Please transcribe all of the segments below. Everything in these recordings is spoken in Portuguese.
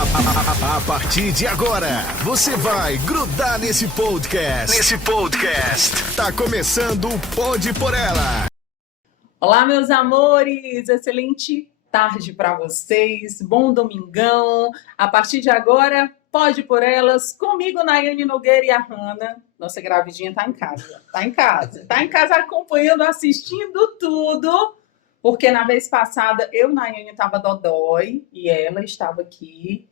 A partir de agora, você vai grudar nesse podcast. Tá começando o Pode Por Ela. Olá, meus amores! Excelente tarde para vocês. Bom domingão. A partir de agora, Pode Por Elas, comigo, Nayane Nogueira e a Hanna. Nossa gravidinha tá em casa. Tá em casa acompanhando, assistindo tudo. Porque na vez passada, Nayane, estava dodói e ela estava aqui.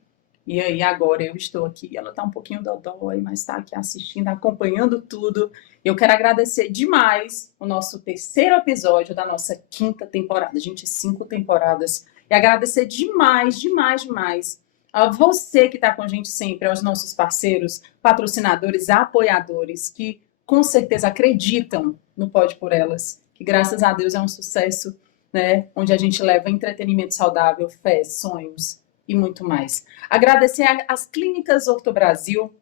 E aí agora eu estou aqui. Ela tá um pouquinho dodói, mas tá aqui assistindo, acompanhando tudo. Eu quero agradecer demais o nosso terceiro episódio da nossa 5ª temporada. Gente, 5 temporadas. E agradecer demais a você que está com a gente sempre, aos nossos parceiros, patrocinadores, apoiadores, que com certeza acreditam no Pode Por Elas, que graças a Deus é um sucesso, né? Onde a gente leva entretenimento saudável, fé, sonhos e muito mais. Agradecer às Clínicas Orto Brasil,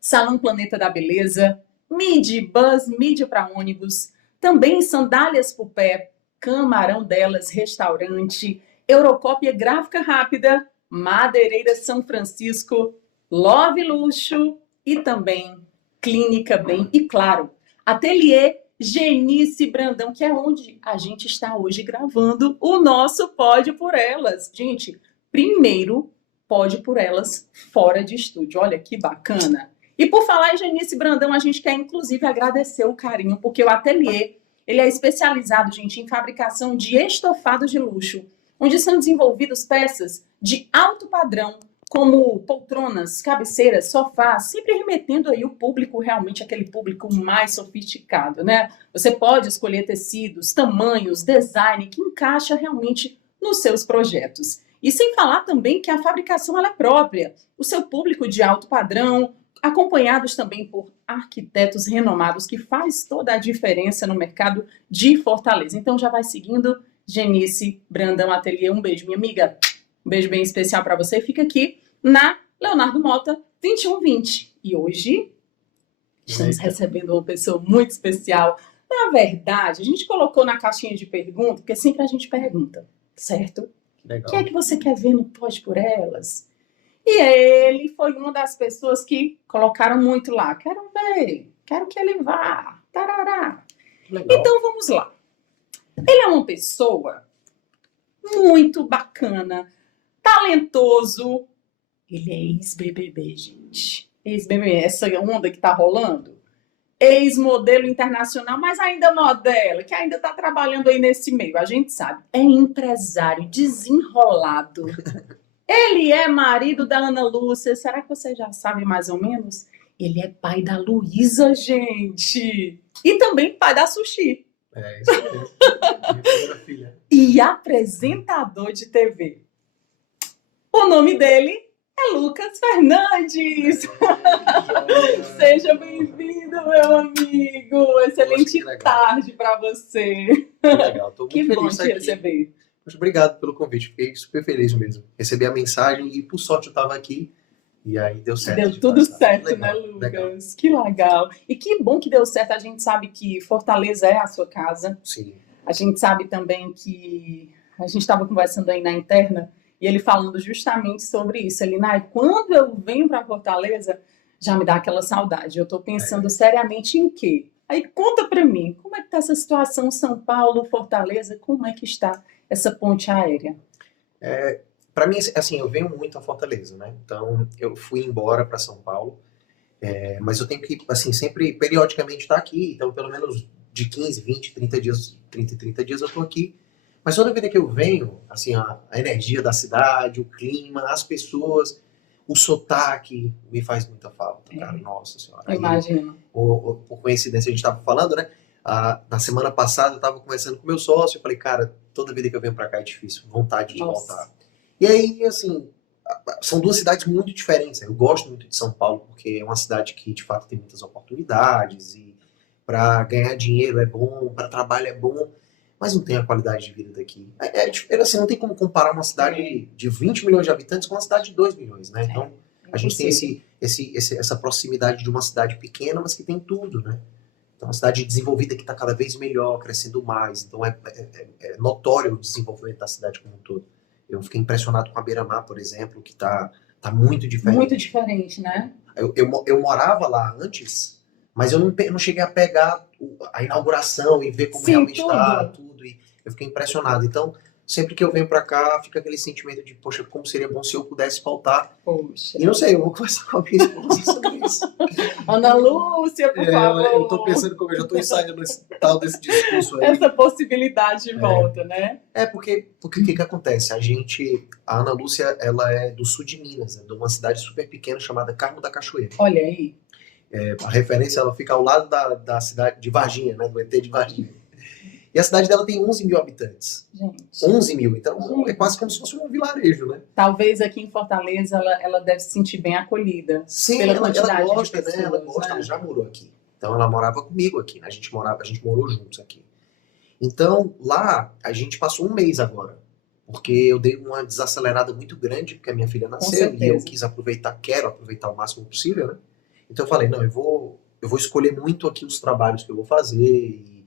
Salão Planeta da Beleza, Midi Bus, mídia para ônibus, também Sandálias pro Pé, Camarão Delas, Restaurante, Eurocópia Gráfica Rápida, Madeireira São Francisco, Love Luxo e também Clínica Bem e, claro, Ateliê Genice Brandão, que é onde a gente está hoje gravando o nosso Pode Por Elas. Gente, primeiro Pode Por Elas fora de estúdio. Olha que bacana. E por falar em Genice Brandão, a gente quer inclusive agradecer o carinho, porque o Ateliê, ele é especializado, gente, em fabricação de estofados de luxo, onde são desenvolvidas peças de alto padrão, como poltronas, cabeceiras, sofás, sempre remetendo aí o público, realmente aquele público mais sofisticado, né? Você pode escolher tecidos, tamanhos, design que encaixa realmente nos seus projetos. E sem falar também que a fabricação ela é própria, o seu público de alto padrão, acompanhados também por arquitetos renomados, que faz toda a diferença no mercado de Fortaleza. Então já vai seguindo Genice Brandão Ateliê. Um beijo, minha amiga. Um beijo bem especial para você. Fica aqui na Leonardo Mota 2120. E hoje estamos recebendo uma pessoa muito especial. Na verdade, a gente colocou na caixinha de pergunta, porque sempre a gente pergunta, certo? Legal. O que é que você quer ver no Pode Por Elas? E ele foi uma das pessoas que colocaram muito lá. Quero ver, quero que ele vá. Tarará. Legal. Então vamos lá. Ele é uma pessoa muito bacana, talentoso. Ele é ex-BBB, gente. Ex-BBB, essa onda que tá rolando. Ex-modelo internacional, mas ainda modelo, que ainda tá trabalhando aí nesse meio, a gente sabe. É empresário, desenrolado. Ele é marido da Ana Lúcia. Será que você já sabe mais ou menos? Ele é pai da Luísa, gente. E também pai da Sushi. É, isso mesmo. Minha primeira filha. E apresentador de TV. O nome dele é Lucas Fernandes. Seja bem-vindo, meu amigo. Excelente tarde para você. Que legal. Tô muito Que bom feliz te aqui. receber. Muito obrigado pelo convite. Fiquei super feliz mesmo. Recebi a mensagem e, por sorte, eu estava aqui. E aí deu certo. Deu tudo certo, legal, né, Lucas? legal. Que legal. E que bom que deu certo. A gente sabe que Fortaleza é a sua casa. Sim. A gente sabe também que a gente estava conversando aí na interna e ele falando justamente sobre isso. Ele, Nay, quando eu venho para Fortaleza, já me dá aquela saudade. Eu estou pensando seriamente em quê? Aí conta para mim, como é que está essa situação São Paulo, Fortaleza? Como é que está essa ponte aérea? Para mim, assim, eu venho muito a Fortaleza, né? Então, eu fui embora para São Paulo. Mas eu tenho que, assim, sempre, periodicamente estar aqui. Então, pelo menos de 15, 20, 30 dias eu tô aqui. Mas toda vida que eu venho, assim, a energia da cidade, o clima, as pessoas, o sotaque me faz muita falta, cara. Nossa Senhora. Eu imagino. Por coincidência, a gente estava falando, né? Na semana passada, eu estava conversando com meu sócio. Eu falei, cara, toda vida que eu venho pra cá é difícil. Vontade de voltar. E aí, assim, são duas cidades muito diferentes. Eu gosto muito de São Paulo, porque é uma cidade que, de fato, tem muitas oportunidades. E para ganhar dinheiro é bom, para trabalho é bom. Mas não tem a qualidade de vida daqui. Assim, não tem como comparar uma cidade de 20 milhões de habitantes com uma cidade de 2 milhões, né? Então, a gente tem essa proximidade de uma cidade pequena, mas que tem tudo, né? Então, uma cidade desenvolvida que está cada vez melhor, crescendo mais. Então, é notório o desenvolvimento da cidade como um todo. Eu fiquei impressionado com a Beira-Mar, por exemplo, que tá muito diferente. Muito diferente, né? Eu morava lá antes, mas eu não cheguei a pegar a inauguração e ver como Sim, realmente tudo. tá tudo. E eu fiquei impressionado. Então, sempre que eu venho pra cá, fica aquele sentimento de, poxa, como seria bom se eu pudesse voltar. Poxa. E não sei, eu vou conversar com a minha esposa sobre isso. Ana Lúcia, por favor. Eu tô pensando como eu já tô ensaiando esse tal desse discurso aí. Essa possibilidade de volta, né? Porque o que acontece? A Ana Lúcia, ela é do sul de Minas, é de uma cidade super pequena chamada Carmo da Cachoeira. Olha aí. A referência, ela fica ao lado da cidade de Varginha, né? Do ET de Varginha. E a cidade dela tem 11 mil habitantes. Gente. 11 mil, então é quase como se fosse um vilarejo, né? Talvez aqui em Fortaleza ela deve se sentir bem acolhida. Sim, pela ela quantidade gosta, de pessoas, né? Ela gosta, né? ela já morou aqui. Então ela morava comigo aqui, né? A gente morou juntos aqui. Então, lá, a gente passou um mês agora. Porque eu dei uma desacelerada muito grande, porque a minha filha nasceu e eu quero aproveitar o máximo possível, né? Então eu falei, não, eu vou escolher muito aqui os trabalhos que eu vou fazer e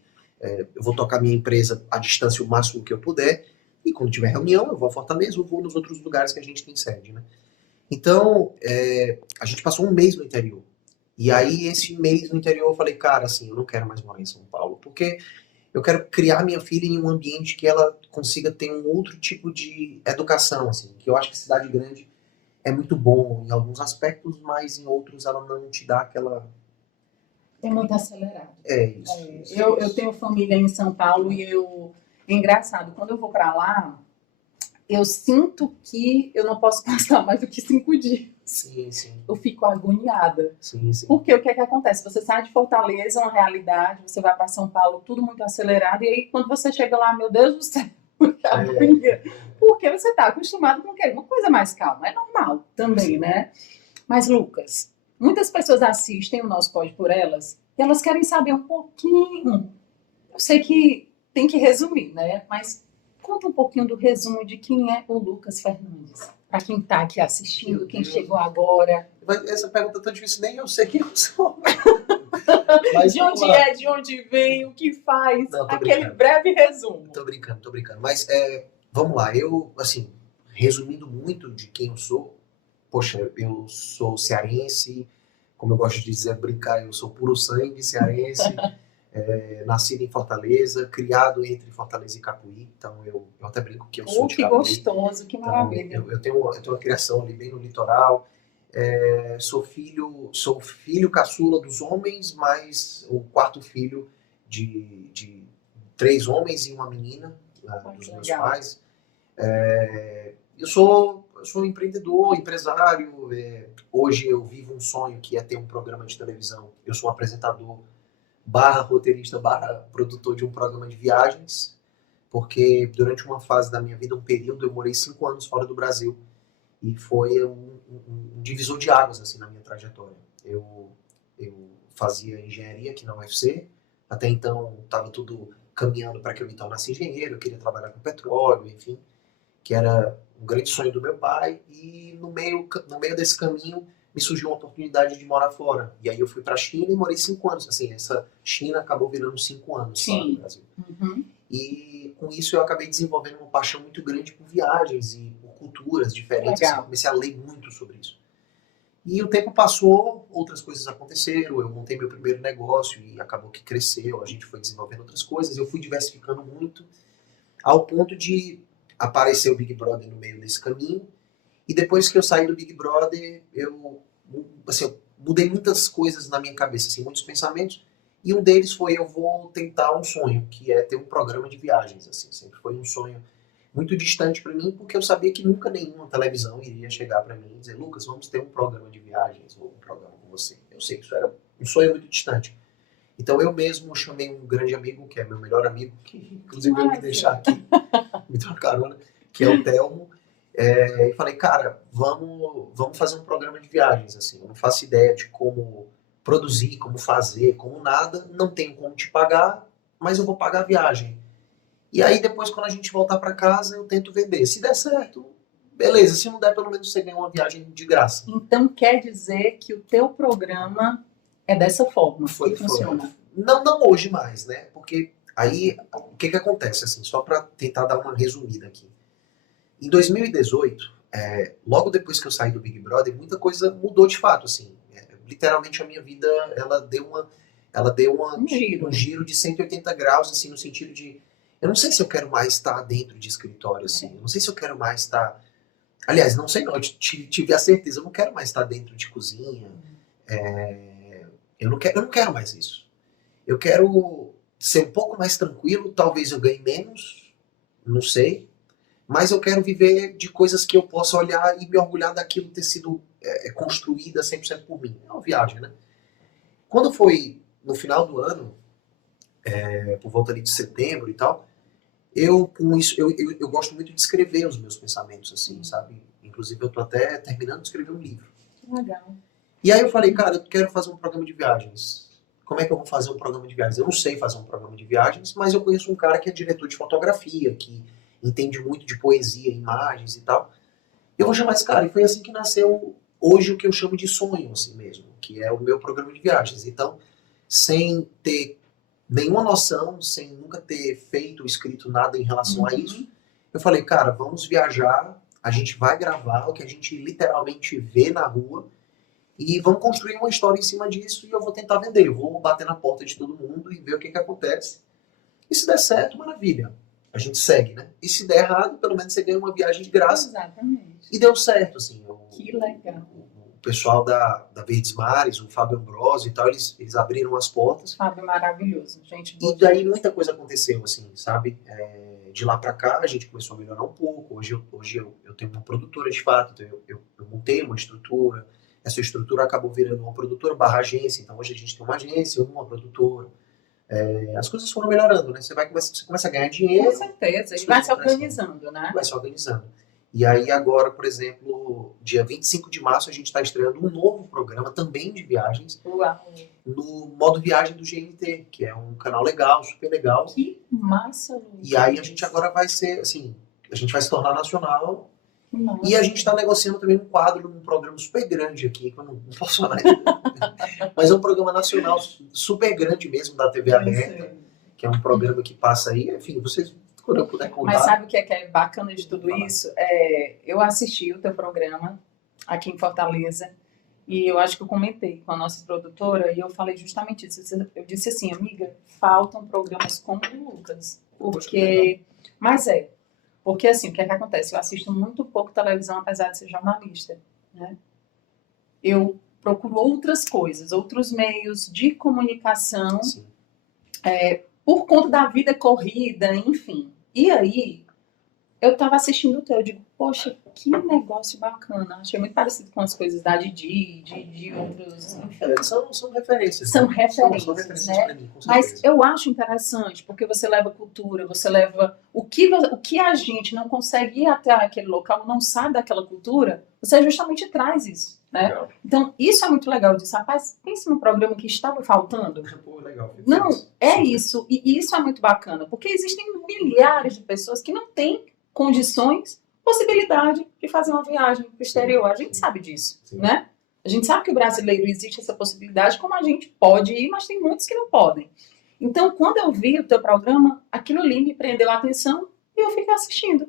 eu vou tocar minha empresa à distância o máximo que eu puder. E quando tiver reunião, eu vou a Fortaleza ou vou nos outros lugares que a gente tem sede, né? Então, a gente passou um mês no interior. E aí, esse mês no interior, eu falei, cara, assim, eu não quero mais morar em São Paulo, porque eu quero criar minha filha em um ambiente que ela consiga ter um outro tipo de educação, assim, que eu acho que cidade grande é muito bom em alguns aspectos, mas em outros ela não te dá aquela... É muito acelerado. É isso. Eu tenho família em São Paulo e é engraçado, quando eu vou para lá, eu sinto que eu não posso passar mais do que 5 dias. Sim, sim. Eu fico agoniada. Sim, sim. Porque o que é que acontece? Você sai de Fortaleza, uma realidade, você vai para São Paulo, tudo muito acelerado, e aí quando você chega lá, meu Deus do céu, que agonia. Porque você está acostumado com uma coisa mais calma. É normal também, né? Mas, Lucas, muitas pessoas assistem o nosso Pode Por Elas e elas querem saber um pouquinho. Eu sei que tem que resumir, né? Mas conta um pouquinho do resumo de quem é o Lucas Fernandes. Para quem está aqui assistindo, quem chegou agora. Essa pergunta é tão difícil, nem eu sei quem eu sou. Mas, de onde é, de onde vem, o que faz. Não, aquele breve resumo. Tô brincando. Mas, vamos lá. Eu, assim, resumindo muito de quem eu sou, poxa, eu sou cearense, como eu gosto de dizer, brincar, eu sou puro sangue cearense, nascido em Fortaleza, criado entre Fortaleza e Capuí, então eu até brinco que eu sou de que Capuí. Gostoso, que maravilha. Então, eu tenho uma criação ali bem no litoral, sou filho caçula dos homens, mas o quarto filho de 3 homens e uma menina, dos meus pais. Eu sou empreendedor, empresário. Hoje eu vivo um sonho que é ter um programa de televisão. Eu sou um apresentador / roteirista / produtor de um programa de viagens, porque durante uma fase da minha vida, um período, eu morei 5 anos fora do Brasil e foi um divisor de águas assim na minha trajetória. Eu fazia engenharia aqui na UFC, até então estava tudo caminhando para que eu me tornasse engenheiro, eu queria trabalhar com petróleo, enfim, que era um grande sonho do meu pai, e no meio desse caminho me surgiu uma oportunidade de morar fora. E aí eu fui para a China e morei 5 anos. Assim, essa China acabou virando 5 anos fora do Brasil. Uhum. E com isso eu acabei desenvolvendo uma paixão muito grande por viagens e por culturas diferentes. Assim, comecei a ler muito sobre isso. E o tempo passou, outras coisas aconteceram, eu montei meu primeiro negócio e acabou que cresceu, a gente foi desenvolvendo outras coisas, eu fui diversificando muito, ao ponto de aparecer o Big Brother no meio desse caminho. E depois que eu saí do Big Brother, eu mudei muitas coisas na minha cabeça, assim, muitos pensamentos. E um deles foi, eu vou tentar um sonho, que é ter um programa de viagens. Assim, sempre foi um sonho muito distante para mim, porque eu sabia que nunca nenhuma televisão iria chegar para mim e dizer, Lucas, vamos ter um programa de viagens, ou um programa com você. Eu sei que isso era um sonho muito distante. Então eu mesmo chamei um grande amigo, que é meu melhor amigo, que inclusive veio me deixar aqui, me deu uma carona, que é o Telmo. E falei, cara, vamos fazer um programa de viagens, assim, eu não faço ideia de como produzir, como fazer, como nada, não tenho como te pagar, mas eu vou pagar a viagem. E aí depois, quando a gente voltar para casa, eu tento vender. Se der certo, beleza, se não der, pelo menos você ganha uma viagem de graça. Então quer dizer que o teu programa é dessa forma que funciona? Não hoje mais, né? Porque aí, o que acontece, assim, só para tentar dar uma resumida aqui. Em 2018, logo depois que eu saí do Big Brother, muita coisa mudou de fato, assim. Literalmente a minha vida, ela deu um giro de 180 graus, assim, no sentido de, eu não sei se eu quero mais estar dentro de escritório, assim, eu não sei se eu quero mais estar, aliás, não sei não, eu tive a certeza, eu não quero mais estar dentro de cozinha, eu não quero mais isso. Eu quero ser um pouco mais tranquilo, talvez eu ganhe menos, não sei, mas eu quero viver de coisas que eu possa olhar e me orgulhar daquilo ter sido construída 100% por mim. É uma viagem, né? Quando foi no final do ano, por volta ali de setembro e tal, eu gosto muito de escrever os meus pensamentos, assim, sabe? Inclusive eu tô até terminando de escrever um livro. Legal. E aí eu falei, cara, eu quero fazer um programa de viagens. Como é que eu vou fazer um programa de viagens? Eu não sei fazer um programa de viagens, mas eu conheço um cara que é diretor de fotografia, que entende muito de poesia, imagens e tal. Eu vou chamar esse cara. E foi assim que nasceu hoje o que eu chamo de sonho, assim mesmo, que é o meu programa de viagens. Então, sem ter nenhuma noção, sem nunca ter feito ou escrito nada em relação a isso, eu falei, cara, vamos viajar, a gente vai gravar o que a gente literalmente vê na rua e vamos construir uma história em cima disso e eu vou tentar vender. Eu vou bater na porta de todo mundo e ver o que acontece. E se der certo, maravilha. A gente segue, né? E se der errado, pelo menos você ganha uma viagem de graça. Exatamente. E deu certo, assim. Que legal. O pessoal da Verdes Mares, o Fábio Ambrosio e tal, eles abriram as portas. Fábio maravilhoso, gente. E daí muita coisa aconteceu, assim, sabe? De lá pra cá, a gente começou a melhorar um pouco. Hoje eu tenho uma produtora de fato, então eu montei uma estrutura. Essa estrutura acabou virando uma produtora barra agência. Então hoje a gente tem uma agência, uma produtora. As coisas foram melhorando, né? Você começa a ganhar dinheiro. Com certeza, e vai se organizando, né? Vai se organizando. E aí agora, por exemplo, dia 25 de março, a gente está estreando um novo programa também de viagens. Uau. No modo viagem do GNT, que é um canal legal, super legal. Que massa, Lucas. E aí a gente agora vai ser, assim, a gente vai se tornar nacional. Nossa. E a gente está negociando também um quadro num programa super grande aqui, que eu não posso falar. Mas é um programa nacional super grande mesmo, da TV aberta, que é um programa que passa aí, enfim, vocês, quando eu puder contar. Mas sabe o que é bacana de tudo isso? Eu assisti o teu programa aqui em Fortaleza, e eu acho que eu comentei com a nossa produtora, e eu falei justamente isso. Eu disse assim, amiga, faltam programas como o Lucas. Porque assim, o que é que acontece? Eu assisto muito pouco televisão, apesar de ser jornalista, né? Eu procuro outras coisas, outros meios de comunicação, por conta da vida corrida, enfim. E aí, eu estava assistindo o teu, eu digo, poxa, que negócio bacana. Achei muito parecido com as coisas da Didi, de outros, enfim. São referências. São né? referências, né? Pra mim, com Mas certeza. eu acho interessante, porque você leva cultura, você leva o que a gente não consegue ir até aquele local, não sabe daquela cultura, você justamente traz isso, né? Legal. Então, isso é muito legal. Eu disse, rapaz, pense num programa que estava faltando. Pô, legal. Não, é Super. isso. E isso é muito bacana, porque existem milhares de pessoas que não têm condições, possibilidade de fazer uma viagem para o exterior. A gente sabe disso, Sim. né? A gente sabe que o brasileiro existe essa possibilidade, como a gente pode ir, mas tem muitos que não podem. Então, quando eu vi o teu programa, aquilo ali me prendeu a atenção e eu fiquei assistindo.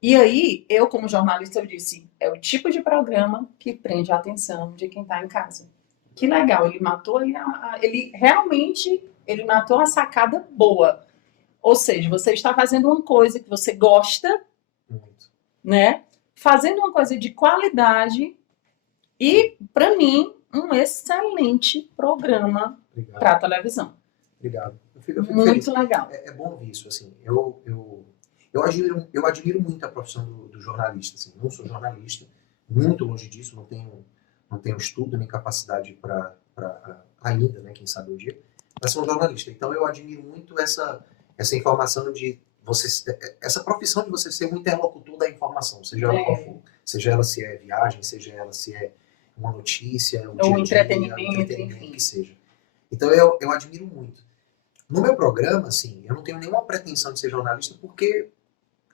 E aí, eu como jornalista, eu disse, é o tipo de programa que prende a atenção de quem está em casa. Que legal, ele matou, ele realmente matou a sacada boa. Ou seja, você está fazendo uma coisa que você gosta, Muito. né? Fazendo uma coisa de qualidade e, para mim, um excelente programa Obrigado. para televisão. Obrigado. Eu fico feliz. Muito legal. É bom ouvir isso, assim. Eu admiro muito a profissão do jornalista, assim. Não sou jornalista, muito longe disso, não tenho estudo nem capacidade para ainda, né, quem sabe um dia, para ser um jornalista. Então eu admiro muito essa informação de você, essa profissão de você ser um interlocutor da informação, seja ela qual for. Seja ela se é viagem, seja ela se é uma notícia, um Ou dia a dia, entretenimento, enfim. que seja. Então eu admiro muito. No meu programa, assim, eu não tenho nenhuma pretensão de ser jornalista porque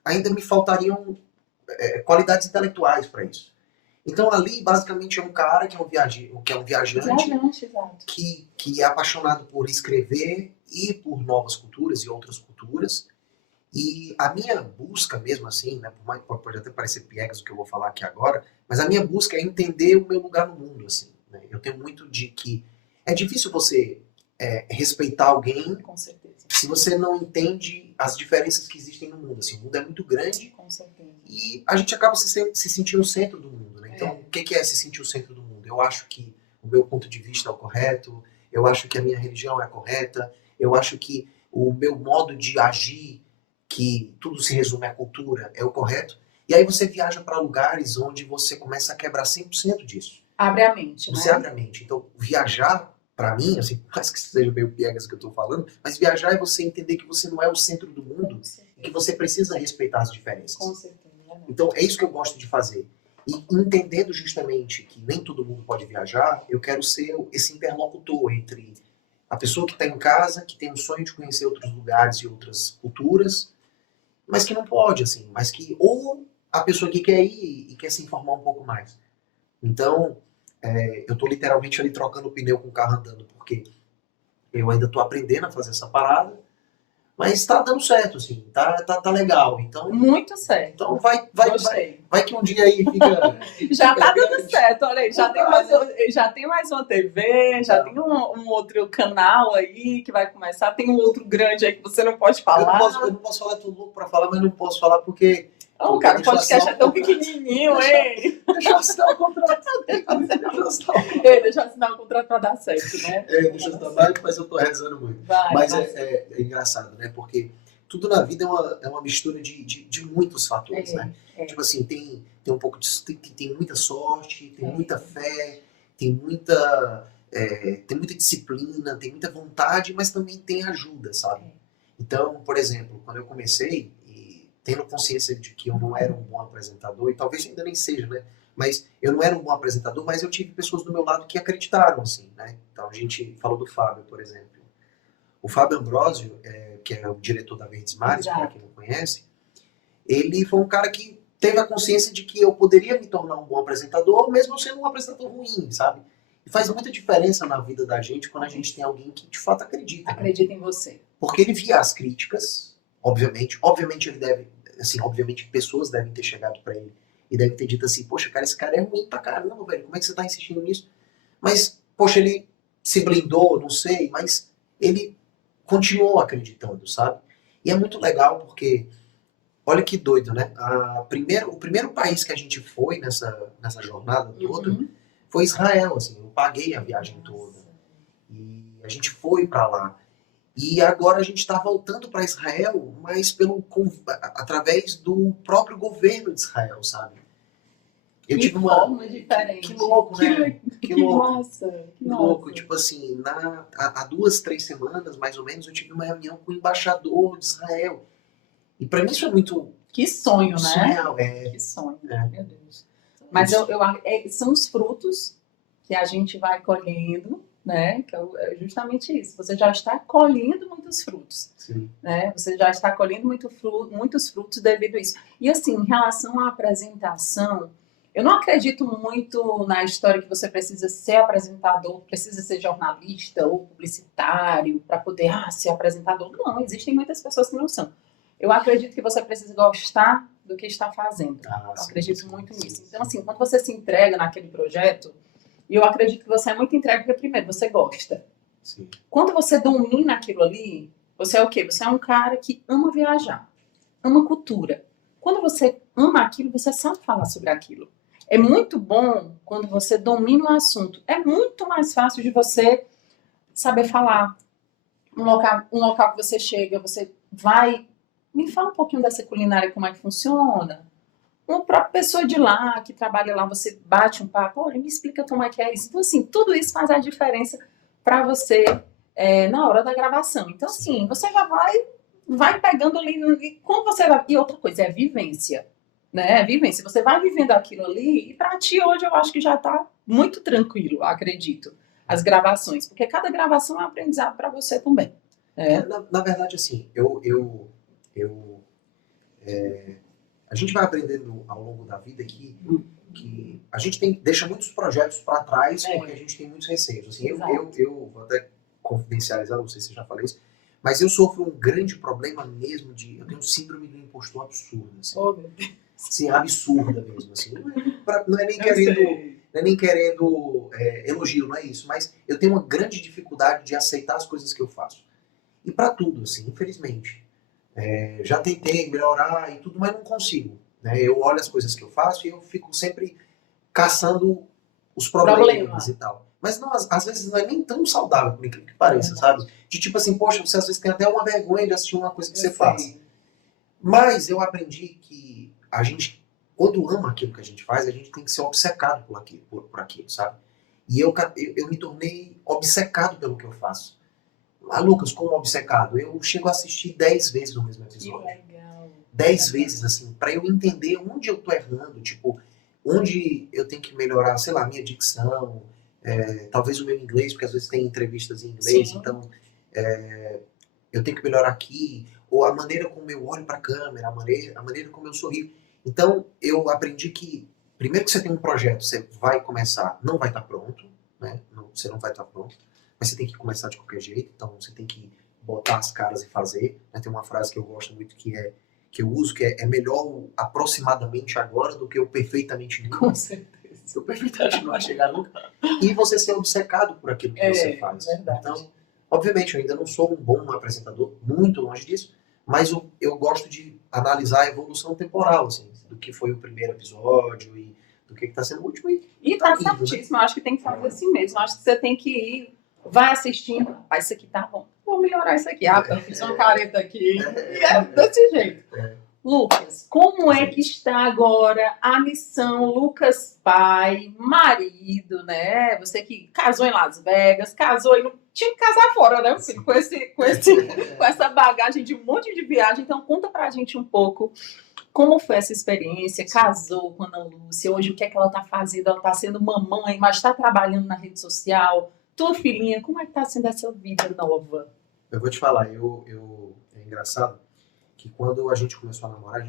ainda me faltariam qualidades intelectuais para isso. Então ali, basicamente, é um cara que é um viajante Exato. que é apaixonado por escrever e por novas culturas e outras culturas E a minha busca mesmo assim, né, por mais, pode até parecer piegas o que eu vou falar aqui agora, mas a minha busca é entender o meu lugar no mundo, assim, né? Eu tenho muito de que é difícil você respeitar alguém Com certeza. se você não entende as diferenças que existem no mundo. Assim, o mundo é muito grande Com certeza. e a gente acaba se sentindo o centro do mundo, né? Então, o que é se sentir o centro do mundo? Eu acho que o meu ponto de vista é o correto, eu acho que a minha religião é a correta, eu acho que o meu modo de agir, que tudo se resume à cultura, é o correto. E aí você viaja para lugares onde você começa a quebrar 100% disso. Abre a mente, Você né? abre a mente. Então, viajar, para mim, assim, por mais que seja meio piegas que eu estou falando, mas viajar é você entender que você não é o centro do mundo e que você precisa respeitar as diferenças. Com certeza. Então, é isso que eu gosto de fazer. E entendendo justamente que nem todo mundo pode viajar, eu quero ser esse interlocutor entre a pessoa que está em casa, que tem o sonho de conhecer outros lugares e outras culturas, mas que não pode, assim, mas que ou a pessoa que quer ir e quer se informar um pouco mais. Então, eu estou literalmente ali trocando o pneu com o carro andando, porque eu ainda estou aprendendo a fazer essa parada, mas está dando certo, assim, tá legal. Então, Muito certo. então Gostei. vai que um dia aí fica... Já tá fica dando grande. certo, olha aí, já tem mais uma TV, já tem um outro canal aí que vai começar, tem um outro grande aí que você não pode Eu falar. não posso falar tudo louco para falar, mas não posso falar porque... Oh, cara, o Deixa eu podcast assinar é tão um contrato. pequenininho, hein? Deixa eu assinar o contrato. Deixa eu assinar o contrato. Deixa eu assinar o contrato pra dar certo, né? Deixa eu assinar mais, mas eu tô rezando muito. Vai, Mas vai. é engraçado, né? Porque tudo na vida é uma mistura de muitos fatores, né? Tipo assim, tem um pouco de... Tem muita sorte, tem muita fé, tem muita disciplina, tem muita vontade, mas também tem ajuda, sabe? Então, por exemplo, quando eu comecei, e tendo consciência de que eu não era um bom apresentador, e talvez ainda nem seja, né? Mas eu não era um bom apresentador, mas eu tive pessoas do meu lado que acreditaram, assim, né? Então a gente falou do Fábio, por exemplo. O Fábio Ambrosio, que é o diretor da Verdes Mares, para quem não conhece, ele foi um cara que teve a consciência de que eu poderia me tornar um bom apresentador, mesmo sendo um apresentador ruim, sabe? E faz muita diferença na vida da gente quando a gente tem alguém que de fato acredita. Acredita em você. Porque ele via as críticas, obviamente ele deve, assim, obviamente pessoas devem ter chegado pra ele e devem ter dito assim, poxa, cara, esse cara é ruim pra caramba, velho, como é que você tá insistindo nisso? Mas, poxa, ele se blindou, não sei, mas ele continuou acreditando, sabe? E é muito legal porque, olha que doido, né? O primeiro país que a gente foi nessa jornada toda foi Israel, assim, eu paguei a viagem toda. E a gente foi pra lá. E agora a gente está voltando para Israel, mas através do próprio governo de Israel, sabe? Eu que tive uma forma diferente. Que louco, né? Que louco. Nossa, Que louco. Tipo assim, há 2, 3 semanas, mais ou menos, eu tive uma reunião com o embaixador de Israel. E para mim isso é muito Que sonho, né? surreal. Que sonho, meu Deus. Mas são os frutos que a gente vai colhendo, né? Que é justamente isso. Você já está colhendo muitos frutos. Sim. Né? Você já está colhendo muitos frutos devido a isso. E assim, em relação à apresentação, eu não acredito muito na história que você precisa ser apresentador, precisa ser jornalista ou publicitário para poder ser apresentador. Não, existem muitas pessoas que não são. Eu acredito que você precisa gostar do que está fazendo. Eu acredito muito nisso. Então, assim, quando você se entrega naquele projeto, e eu acredito que você é muito entregue porque, primeiro, você gosta. Sim. Quando você domina aquilo ali, você é o quê? Você é um cara que ama viajar, ama cultura. Quando você ama aquilo, você sabe falar sobre aquilo. É muito bom quando você domina o assunto. É muito mais fácil de você saber falar. Um local que você chega, você vai... Me fala um pouquinho dessa culinária, como é que funciona. Uma própria pessoa de lá, que trabalha lá, você bate um papo, olha, me explica como é que é isso. Então, assim, tudo isso faz a diferença para você na hora da gravação. Então, assim, você já vai pegando ali, e quando você vai... E outra coisa, é vivência, né? É vivência. Você vai vivendo aquilo ali, e para ti hoje eu acho que já está muito tranquilo, acredito, as gravações. Porque cada gravação é um aprendizado para você também. Na verdade, assim, a gente vai aprendendo ao longo da vida que a gente deixa muitos projetos para trás porque a gente tem muitos receios. Assim, eu vou até confidencializar, não sei se eu já falei isso, Mas eu sofro um grande problema mesmo eu tenho um síndrome do impostor absurdo, assim. Oh, meu Deus. Sim, absurda mesmo, assim. Não é nem Eu querendo, sei. não é nem querendo elogio, não é isso, mas eu tenho uma grande dificuldade de aceitar as coisas que eu faço. E pra tudo, assim, infelizmente. Já tentei melhorar e tudo, mas não consigo, né? Eu olho as coisas que eu faço e eu fico sempre caçando os problemas e tal. Mas não, às vezes não é nem tão saudável, por incrível que pareça, sabe? De tipo assim, poxa, você às vezes tem até uma vergonha de assistir uma coisa que você faz. Mas eu aprendi que a gente, quando ama aquilo que a gente faz, a gente tem que ser obcecado por aquilo, sabe? E eu me tornei obcecado pelo que eu faço. Ah, Lucas, como obcecado? Eu chego a assistir 10 vezes o mesmo Que episódio. legal. 10 vezes, assim, pra eu entender onde eu tô errando, tipo, onde eu tenho que melhorar, sei lá, a minha dicção, talvez o meu inglês, porque às vezes tem entrevistas em inglês, Sim. então eu tenho que melhorar aqui, ou a maneira como eu olho pra câmera, a maneira como eu sorrio. Então, eu aprendi que, primeiro que você tem um projeto, você vai começar, não vai estar pronto, né? Você não vai estar pronto, mas você tem que começar de qualquer jeito, então você tem que botar as caras e fazer, né? Tem uma frase que eu gosto muito que eu uso, que é melhor o aproximadamente agora do que o perfeitamente nunca. Com certeza. O perfeitamente não vai chegar nunca. E você ser obcecado por aquilo que você faz. Verdade. Então, obviamente, eu ainda não sou um bom apresentador, muito longe disso, mas eu gosto de analisar a evolução temporal, assim, do que foi o primeiro episódio e do que está sendo o último. E tá indo, né? certíssimo, eu acho que tem que fazer assim mesmo. Eu acho que você tem que ir, vai assistindo. Ah, isso aqui tá bom. Vou melhorar isso aqui. Ah, eu fiz uma careta aqui. E é desse jeito. Lucas, como é que está agora a missão Lucas pai, marido, né? Você que casou em Las Vegas, casou e não tinha que casar fora, né, filho? Com essa bagagem de um monte de viagem. Então, conta pra gente um pouco como foi essa experiência. Casou com a Ana Lúcia, hoje o que é que ela tá fazendo? Ela tá sendo mamãe, mas tá trabalhando na rede social. Tua filhinha, como é que tá sendo essa vida nova? Eu vou te falar, é engraçado que quando a gente começou a namorar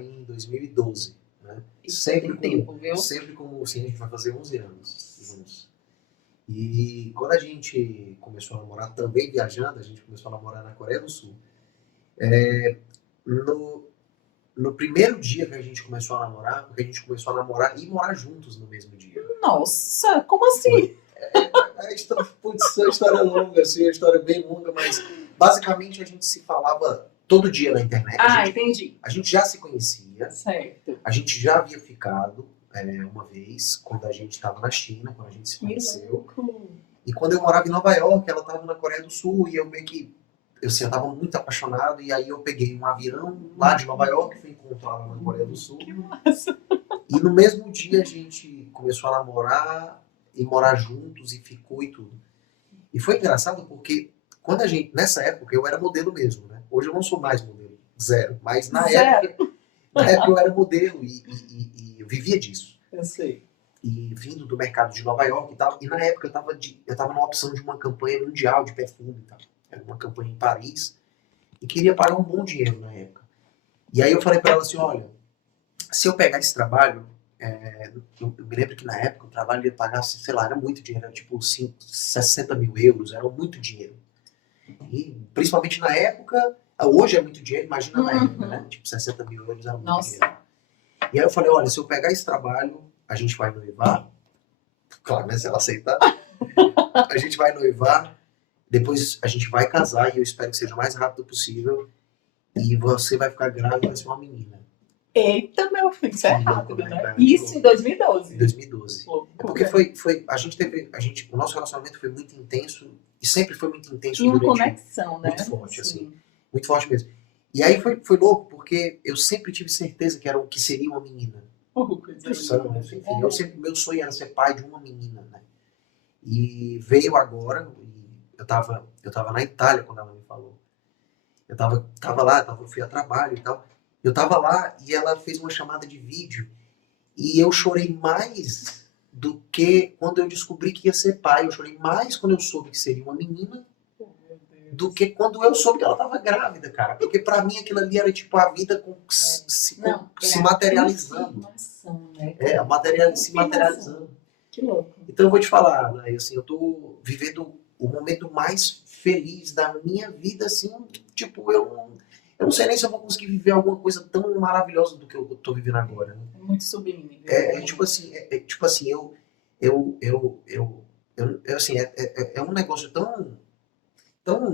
em 2012, né? Tem tempo, viu? Sempre como assim, a gente vai fazer 11 anos juntos. E quando a gente começou a namorar, também viajando, a gente começou a namorar na Coreia do Sul. No primeiro dia que a gente começou a namorar, porque a gente começou a namorar e morar juntos no mesmo dia. Nossa, como assim? A história é longa, assim, a história é bem longa, mas basicamente a gente se falava todo dia na internet. Entendi. A gente já se conhecia. Certo. A gente já havia ficado uma vez, quando a gente estava na China, quando a gente se conheceu. E quando eu morava em Nova York, ela estava na Coreia do Sul, e eu meio que, eu estava muito apaixonado, e aí eu peguei um avião lá de Nova York, fui encontrá-la na Coreia do Sul. Que massa. E no mesmo dia a gente começou a namorar e morar juntos, e ficou e tudo. E foi engraçado porque, nessa época eu era modelo mesmo, né? Hoje eu não sou mais modelo, zero. Mas na época eu era modelo e eu vivia disso. Eu sei. E vindo do mercado de Nova York e tal. E na época eu tava numa opção de uma campanha mundial de perfume e tal. Era uma campanha em Paris. E queria pagar um bom dinheiro na época. E aí eu falei pra ela assim, olha, se eu pegar esse trabalho, eu me lembro que na época o trabalho ia pagar, sei lá, era muito dinheiro, era tipo 60 mil euros, era muito dinheiro. E principalmente na época, hoje é muito dinheiro, imagina na época, né? Tipo, 60 mil euros era muito dinheiro. E aí eu falei, olha, se eu pegar esse trabalho, a gente vai noivar. Claro, né? Se ela aceitar. A gente vai noivar, depois a gente vai casar, e eu espero que seja o mais rápido possível. E você vai ficar grávida, vai ser uma menina. Eita, meu filho, isso é rápido, né? né? Isso em 2012. Em 2012. Porque o nosso relacionamento foi muito intenso, e sempre foi muito intenso. E uma conexão, né? Muito forte, assim. Muito forte mesmo. E aí foi louco, porque eu sempre tive certeza que seria uma menina. Enfim, meu sonho era ser pai de uma menina, né? E veio agora, eu tava na Itália quando ela me falou. Eu tava lá, fui a trabalho e tal. Eu tava lá e ela fez uma chamada de vídeo e eu chorei mais do que quando eu descobri que ia ser pai. Eu chorei mais quando eu soube que seria uma menina do que quando eu soube que ela tava grávida, cara. Porque pra mim aquilo ali era tipo a vida se materializando. Se materializando. Que louco. Então eu vou te falar, né, assim, eu tô vivendo o momento mais feliz da minha vida, assim, tipo, eu não sei nem se eu vou conseguir viver alguma coisa tão maravilhosa do que eu tô vivendo agora. Né? É muito sublime. Tipo assim, assim, é um negócio tão,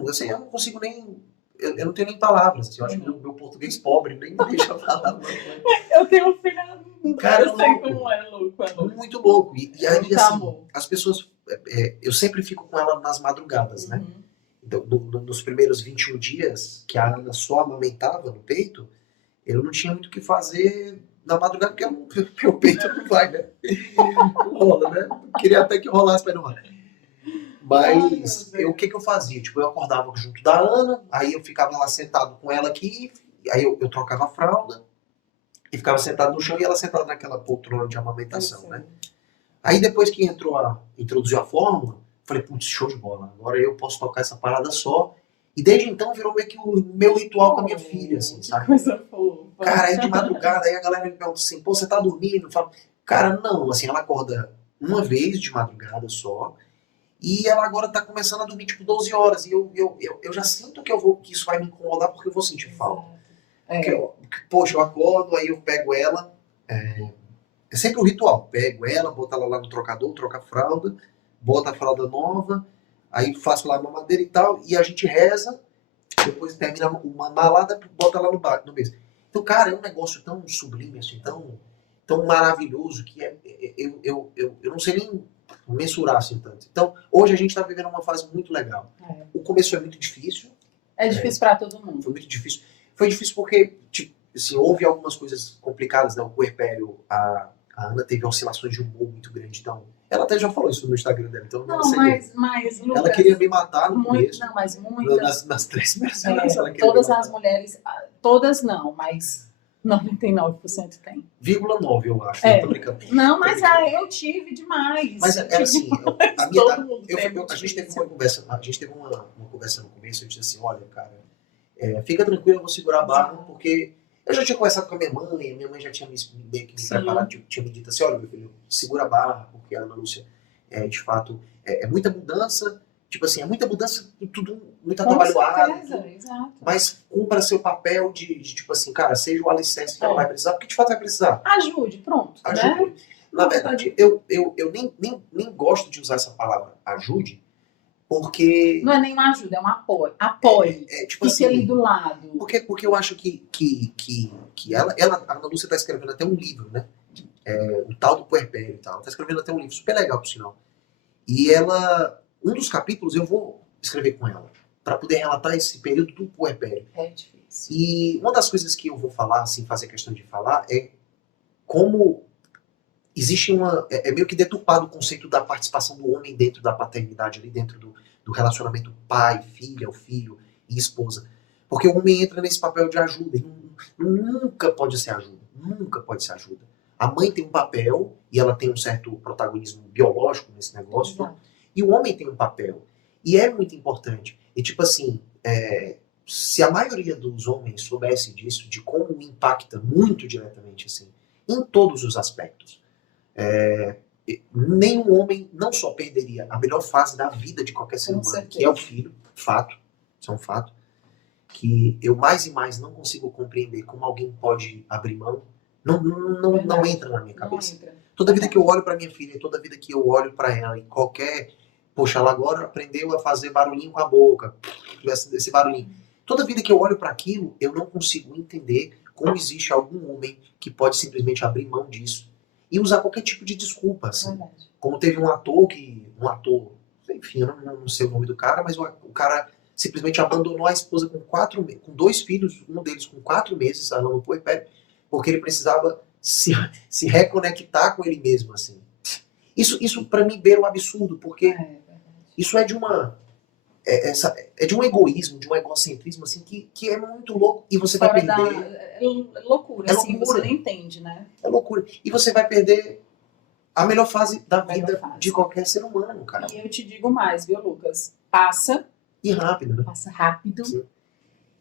assim, eu não consigo nem, eu não tenho nem palavras, assim, eu acho que o meu português pobre nem me deixa falar. Eu tenho um filho, Cara, eu sei como é louco. Muito louco. E aí, Muito assim, amor. as pessoas, eu sempre fico com ela nas madrugadas, né? Uhum. Então, nos primeiros 21 dias que a Ana só amamentava no peito, eu não tinha muito o que fazer na madrugada, porque meu peito não vai, né? Não rola, né? Queria até que rolasse, mas não vai. Mas o que eu fazia? Tipo, eu acordava junto da Ana, aí eu ficava lá sentado com ela aqui, aí eu trocava a fralda, e ficava sentado no chão e ela sentada naquela poltrona de amamentação, né? Aí depois que introduziu a fórmula, falei, putz, show de bola, agora eu posso tocar essa parada só. E desde então virou meio que o meu ritual com a minha filha, assim, sabe? Coisa fofa. Cara, aí de madrugada, aí a galera me pergunta assim, pô, você tá dormindo? Eu falo, cara, não, assim, ela acorda uma vez de madrugada só, e ela agora tá começando a dormir tipo 12 horas, e eu já sinto que isso vai me incomodar porque eu vou sentir falta. Poxa, eu acordo, aí eu pego ela, é sempre o ritual, pego ela, boto ela lá no trocador, troco a fralda, boto a fralda nova, aí faço lá a mamadeira e tal, e a gente reza, depois termina uma malada, bota lá no mês. Então, cara, é um negócio tão sublime, assim, tão maravilhoso, que eu não sei nem mensurar assim tanto. Então, hoje a gente está vivendo uma fase muito legal. O começo é muito difícil. É difícil para todo mundo. Foi muito difícil. Foi difícil porque, tipo, assim, houve algumas coisas complicadas, né? O puerpério, a Ana teve oscilações de humor muito grandes, então... Ela até já falou isso no Instagram dela, então não sei. Mas Lucas, ela queria me matar no começo. Não, mas muitas... Nas 3 semanas ela queria todas as mulheres... Todas não, mas 99% tem. 0,9 eu acho, não tô brincando. Não, mas eu tive demais. Mas era assim, a gente teve uma conversa no começo, eu disse assim, olha, cara, fica tranquilo, eu vou segurar a barra, porque eu já tinha conversado com a minha mãe já tinha meio que me preparado, tinha me dito assim, olha, meu filho, segura a barra, porque a Ana Lúcia, de fato, é muita mudança, tipo assim, é muita mudança, tudo muito atabalhoado, mas cumpra seu papel de, tipo assim, cara, seja o alicerce que ela vai precisar, porque de fato vai precisar. Ajude, pronto, ajude. Né? Na verdade, eu nem gosto de usar essa palavra, ajude, porque... Não é nem uma ajuda, é um apoio. Apoie. Tipo fique assim, ali do lado. Porque eu acho que a Ana Lúcia está escrevendo até um livro, né? O tal do puerpério e tal. Ela está escrevendo até um livro super legal, por sinal. E ela... Um dos capítulos eu vou escrever com ela, para poder relatar esse período do puerpério. É difícil. E uma das coisas que eu vou falar, assim, fazer questão de falar, é como existe é meio que deturpado o conceito da participação do homem dentro da paternidade, ali dentro do relacionamento pai, filha, ou filho e esposa. Porque o homem entra nesse papel de ajuda, e nunca pode ser ajuda, nunca pode ser ajuda. A mãe tem um papel, e ela tem um certo protagonismo biológico nesse negócio, Exato. E o homem tem um papel. E é muito importante. E tipo assim, se a maioria dos homens soubesse disso, de como impacta muito diretamente, assim, em todos os aspectos, nenhum homem não só perderia a melhor fase da vida de qualquer ser humano, que é o filho, fato, isso é um fato, que eu mais e mais não consigo compreender como alguém pode abrir mão, não entra na minha cabeça. Toda vida que eu olho para minha filha, toda vida que eu olho para ela, em qualquer... Poxa, ela agora aprendeu a fazer barulhinho com a boca, esse barulhinho. Toda vida que eu olho para aquilo, eu não consigo entender como existe algum homem que pode simplesmente abrir mão disso e usar qualquer tipo de desculpa, assim. Como teve um ator, enfim, eu não sei o nome do cara, mas o cara simplesmente abandonou a esposa com 2 filhos, um deles com 4 meses, ela no puerpério, porque ele precisava se reconectar com ele mesmo, assim. Isso para mim beira um absurdo, porque isso é de um egoísmo, de um egocentrismo, assim, que é muito louco. E você vai perder... É loucura, assim, você não entende, né? É loucura. E você vai perder a melhor fase da vida de qualquer ser humano, cara. E eu te digo mais, viu, Lucas? Passa. E rápido, né? Passa rápido. Sim.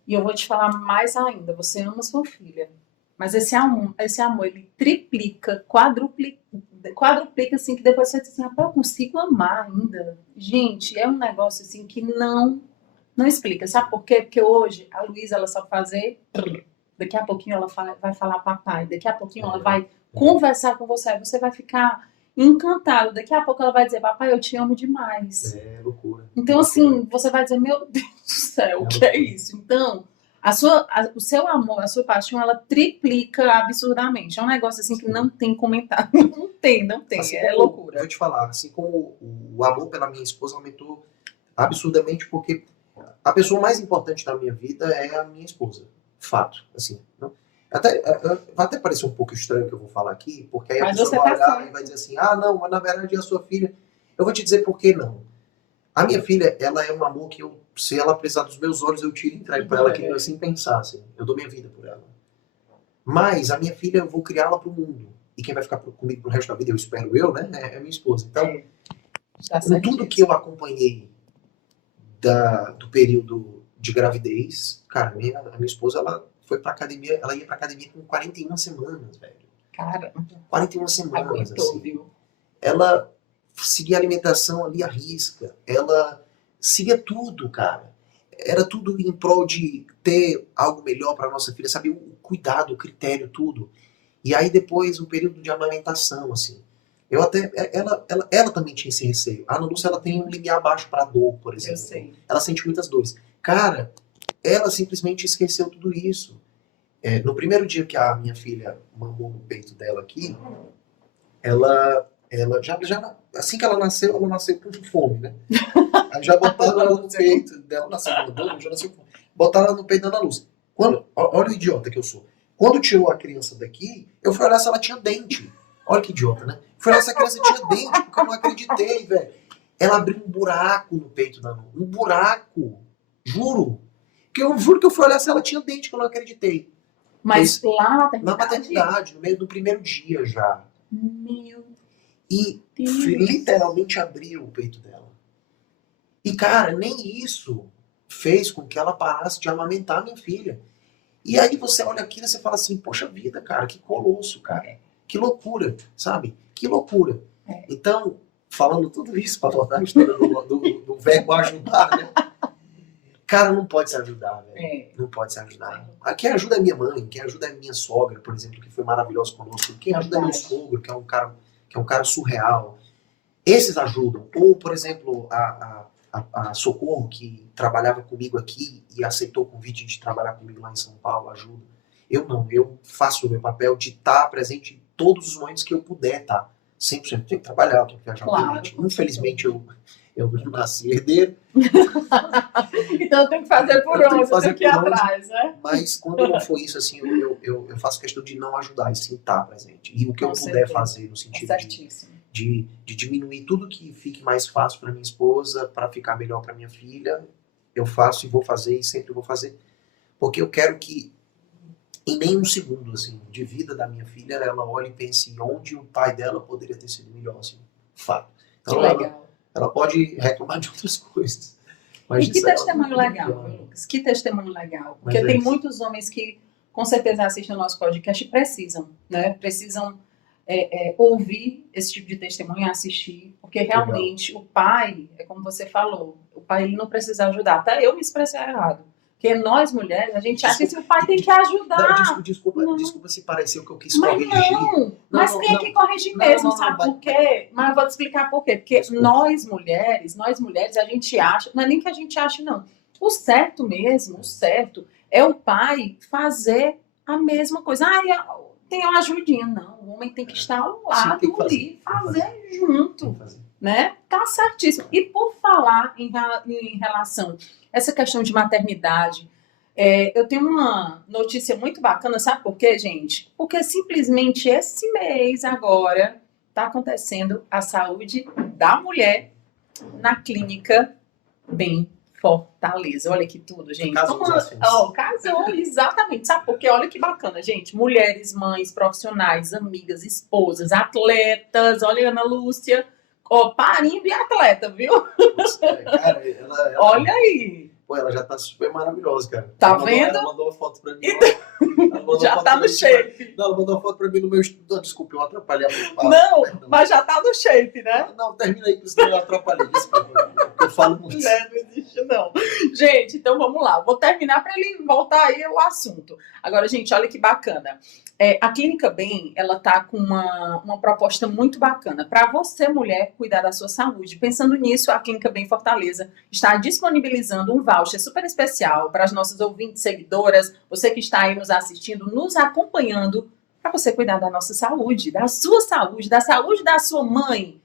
E eu vou te falar mais ainda. Você ama sua filha. Mas esse amor, ele triplica, quadruplica, assim, que depois você diz assim, eu consigo amar ainda. Gente, é um negócio assim que não Não explica. Sabe por quê? Porque hoje a Luísa, ela sabe fazer... Daqui a pouquinho ela vai falar papai. Daqui a pouquinho ela vai conversar com você. Aí você vai ficar encantado. Daqui a pouco ela vai dizer, papai, eu te amo demais. É loucura. Então, assim, você vai dizer, meu Deus do céu, o que é isso? Então, o seu amor, a sua paixão, ela triplica absurdamente. É um negócio, assim, que não tem comentário. Não tem. Assim, É loucura. Vou te falar, assim como o amor pela minha esposa aumentou absurdamente, porque a pessoa mais importante da minha vida é a minha esposa. Fato, assim. Não? Vai até parecer um pouco estranho o que eu vou falar aqui, porque aí a Mas pessoa você vai tá olhar certo. e vai dizer assim, não, mas na verdade é a sua filha. Eu vou te dizer por que não. A minha filha, ela é um amor que se ela precisar dos meus olhos, eu tiro e entrego pra ela aqui sem pensar, assim. Eu dou minha vida por ela. Mas a minha filha, eu vou criá-la pro mundo. E quem vai ficar comigo pro resto da vida, eu espero né? É a minha esposa. Então, Tá com tudo que eu acompanhei do período de gravidez, cara, a minha esposa, ela foi pra academia, ela ia pra academia com 41 semanas, velho. Cara, 41 semanas, aguentou, assim. viu? Ela seguia a alimentação ali à risca. Ela seguia tudo, cara. Era tudo em prol de ter algo melhor pra nossa filha, sabe? O cuidado, o critério, tudo. E aí depois o período de amamentação, assim. Ela também tinha esse receio. A Ana Lúcia, ela tem um limiar baixo pra dor, por exemplo. Eu sei. Ela sente muitas dores. Cara, ela simplesmente esqueceu tudo isso. No primeiro dia que a minha filha mamou no peito dela aqui, ela já assim que ela nasceu com fome, né? Aí já botaram ela no peito dela, nasceu andando, já nasceu com fome. Botaram ela no peito da Ana Lúcia. Olha o idiota que eu sou. Quando tirou a criança daqui, eu fui olhar se ela tinha dente. Olha que idiota, né? Fui olhar se a criança tinha dente, porque eu não acreditei, velho. Ela abriu um buraco no peito da Ana. Um buraco. Juro. Porque eu juro que eu fui olhar se ela tinha dente, que eu não acreditei. Mas lá na maternidade, no meio do primeiro dia já. Meu E Deus. literalmente abriu o peito dela. E, cara, nem isso fez com que ela parasse de amamentar minha filha. E aí você olha aquilo e você fala assim, poxa vida, cara, que colosso, cara. Que loucura, sabe? Que loucura. Então, falando tudo isso para voltar a história do verbo ajudar, né? Cara, não pode se ajudar, velho. Não pode se ajudar. Quem ajuda é minha mãe, quem ajuda é minha sogra, por exemplo, que foi maravilhosa conosco. Quem ajuda é meu sogro, que é um cara surreal. Esses ajudam. Ou, por exemplo, a Socorro, que trabalhava comigo aqui e aceitou o convite de trabalhar comigo lá em São Paulo, ajuda. Eu não, eu faço o meu papel de estar presente em todos os momentos que eu puder estar. 100% tenho que trabalhar, tenho que viajar, obviamente. Infelizmente, eu não nasci herdeiro. Então eu tenho que fazer por onde, eu tenho que ir atrás, né? Mas quando não for isso, assim, eu faço questão de não ajudar e sim estar presente. E o que eu puder fazer no sentido de diminuir tudo que fique mais fácil para minha esposa, para ficar melhor para minha filha, eu faço e vou fazer e sempre vou fazer. Porque eu quero que em nenhum segundo, assim, de vida da minha filha, ela olhe e pense onde o pai dela poderia ter sido melhor, assim. Fato. Então, que legal. Ela pode reclamar de outras coisas. Mas e que testemunho legal, Lucas. Que testemunho legal. Porque tem muitos homens que, com certeza, assistem ao nosso podcast e precisam, né? Precisam ouvir esse tipo de testemunho e assistir. Porque realmente o pai, é como você falou, o pai ele não precisa ajudar. Até eu me expressei errado. Porque nós, mulheres, a gente acha que o pai tem que ajudar. Desculpa se pareceu que eu quis corrigir. Mas tem que corrigir mesmo, sabe por quê? Mas eu vou te explicar por quê. Porque nós mulheres, a gente acha, não é nem que a gente ache, não. O certo mesmo, o certo, é o pai fazer a mesma coisa. Tem uma ajudinha. Não, o homem tem que estar ao lado e fazer junto. Né? Tá certíssimo. E por falar em relação a essa questão de maternidade, eu tenho uma notícia muito bacana, sabe por quê, gente? Porque simplesmente esse mês agora está acontecendo a saúde da mulher na clínica Bem Fortaleza. Olha que tudo, gente. Casou, exatamente. Sabe por quê? Olha que bacana, gente. Mulheres, mães, profissionais, amigas, esposas, atletas. Olha, Ana Lúcia. Parimbo e atleta, viu? Cara, olha aí. Pô, ela já tá super maravilhosa, cara. Tá vendo? Ela mandou uma foto pra mim. Já tá no shape. Não, ela mandou uma foto pra mim no meu estudo. Desculpa, eu atrapalhei. Não, mas já tá no shape, né? Não, termina aí, porque senão eu atrapalhei. Desculpa. Eu falo muito. Não existe, não. Gente, então vamos lá. Vou terminar para ele voltar aí ao assunto. Agora, gente, olha que bacana. A Clínica Bem, ela tá com uma proposta muito bacana para você, mulher, cuidar da sua saúde. Pensando nisso, a Clínica Bem Fortaleza está disponibilizando um voucher super especial para as nossas ouvintes, seguidoras, você que está aí nos assistindo, nos acompanhando, para você cuidar da nossa saúde, da saúde da sua mãe,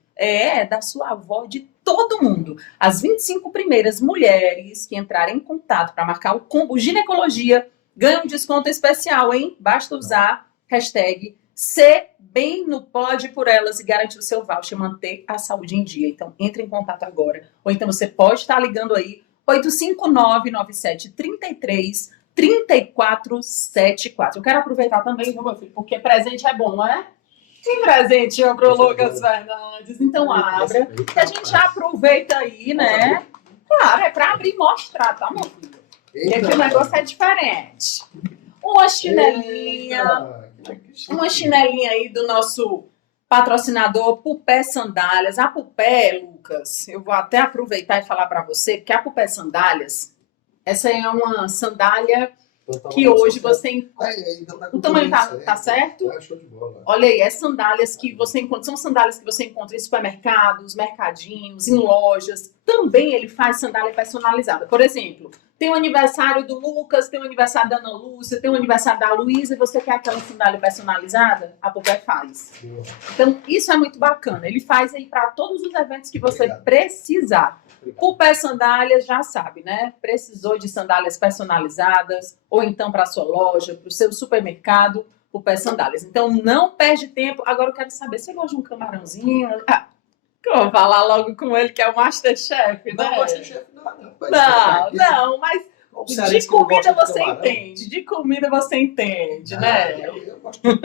da sua avó, de todo mundo. As 25 primeiras mulheres que entrarem em contato para marcar o combo ginecologia ganham um desconto especial, hein? Basta usar hashtag #CBEM no Pode por Elas e garantir o seu voucher, manter a saúde em dia. Então, entre em contato agora. Ou então você pode estar ligando aí, 859-9733-3474. Eu quero aproveitar também, meu filho, porque presente é bom, não é? Que presente pro Lucas Fernandes. Então, abra, que a gente já aproveita aí, né? Claro, é para abrir e mostrar, tá, meu filho? Porque aqui o negócio é diferente. Uma chinelinha aí do nosso patrocinador Pupé Sandálias. A Pupé, Lucas, eu vou até aproveitar e falar para você, porque a Pupé Sandálias, essa é uma sandália que hoje você encontra. O tamanho tá certo? Show de bola. Olha aí, sandálias que você encontra, são sandálias que você encontra em supermercados, mercadinhos, em lojas. Também ele faz sandália personalizada. Por exemplo, tem o aniversário do Lucas, tem o aniversário da Ana Lúcia, tem o aniversário da Luísa, e você quer aquela sandália personalizada? A Pupé faz. Boa. Então, isso é muito bacana. Ele faz aí para todos os eventos que você precisar. Pupé Sandálias, já sabe, né? Precisou de sandálias personalizadas, ou então para a sua loja, para o seu supermercado, Pupé Sandálias. Então, não perde tempo. Agora eu quero saber, você gosta de um camarãozinho? Eu vou falar logo com ele, que é o Masterchef, né? Não, Masterchef Não, mas de comida você entende. De comida você entende, né? Eu gosto de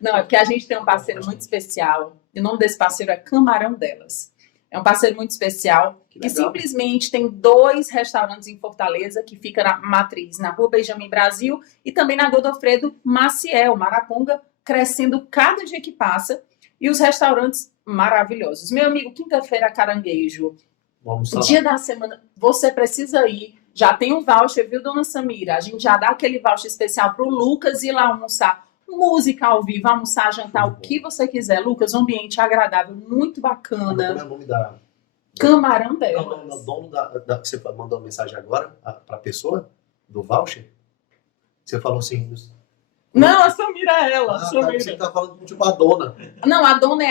Não, é porque a gente tem um parceiro muito especial. E o nome desse parceiro é Camarão Delas. É um parceiro muito especial que simplesmente tem 2 restaurantes em Fortaleza, que fica na matriz, na Rua Benjamin Brasil, e também na Godofredo Maciel, Maraponga, crescendo cada dia que passa. E os restaurantes maravilhosos. Meu amigo, quinta-feira, Caranguejo. Dia da semana, você precisa ir. Já tem um voucher, viu, dona Samira? A gente já dá aquele voucher especial pro Lucas ir lá almoçar. Música ao vivo, almoçar, jantar, o que você quiser. Lucas, um ambiente agradável, muito bacana. Como é o nome da... Camarão Delas. Não, o dono da... Você mandou uma mensagem agora pra pessoa do voucher? Você falou assim... Não, a Samira é ela. Samira. Você tá falando tipo a dona. Não, a dona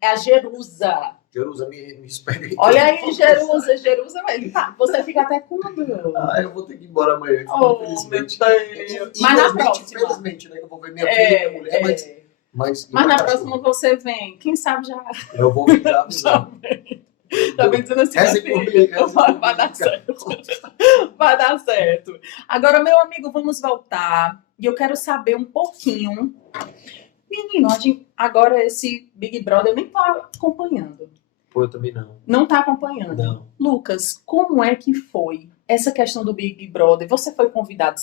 é a Jerusa. Jerusa, me espere aí. Olha aí, Jerusa, ele tá. Você fica até quando? Eu vou ter que ir embora amanhã. Infelizmente. Mas na próxima. Infelizmente, né? Que eu vou ver minha filha, minha mulher, mas na próxima você vem. Quem sabe já. Eu vou vir já. Tá me dizendo assim, vai dar certo. Vai dar certo. Agora, meu amigo, vamos voltar. E eu quero saber um pouquinho. Menino, agora esse Big Brother eu nem tô acompanhando. Pô, eu também não. Não tá acompanhando? Não. Lucas, como é que foi essa questão do Big Brother? Você foi convidado?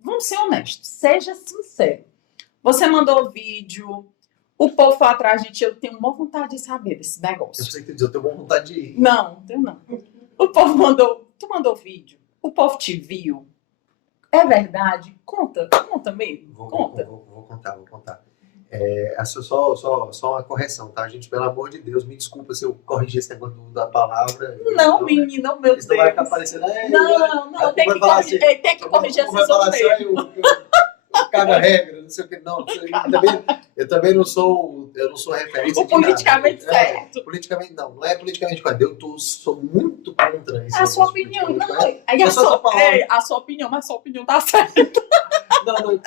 Vamos ser honestos, seja sincero. Você mandou vídeo, o povo foi atrás de ti, eu tenho uma vontade de saber desse negócio. Eu sei que eu tenho uma vontade de ir. Não, tenho não. O povo tu mandou vídeo, o povo te viu. É verdade? Conta mesmo. Conta. Vou contar. Só uma correção, tá, gente? Pelo amor de Deus, me desculpa se eu corrigir esse negócio da palavra. Não, menino, meu Deus. Não vai ficar aparecendo. Não, tem que corrigir. Tem que corrigir essa sorteio. Caga regra, não sei o que. Não, eu também não sou referência. O politicamente certo. Politicamente, não é politicamente correto. Sou muito contra isso. A sua opinião, a sua opinião, mas a sua opinião tá certa. Não,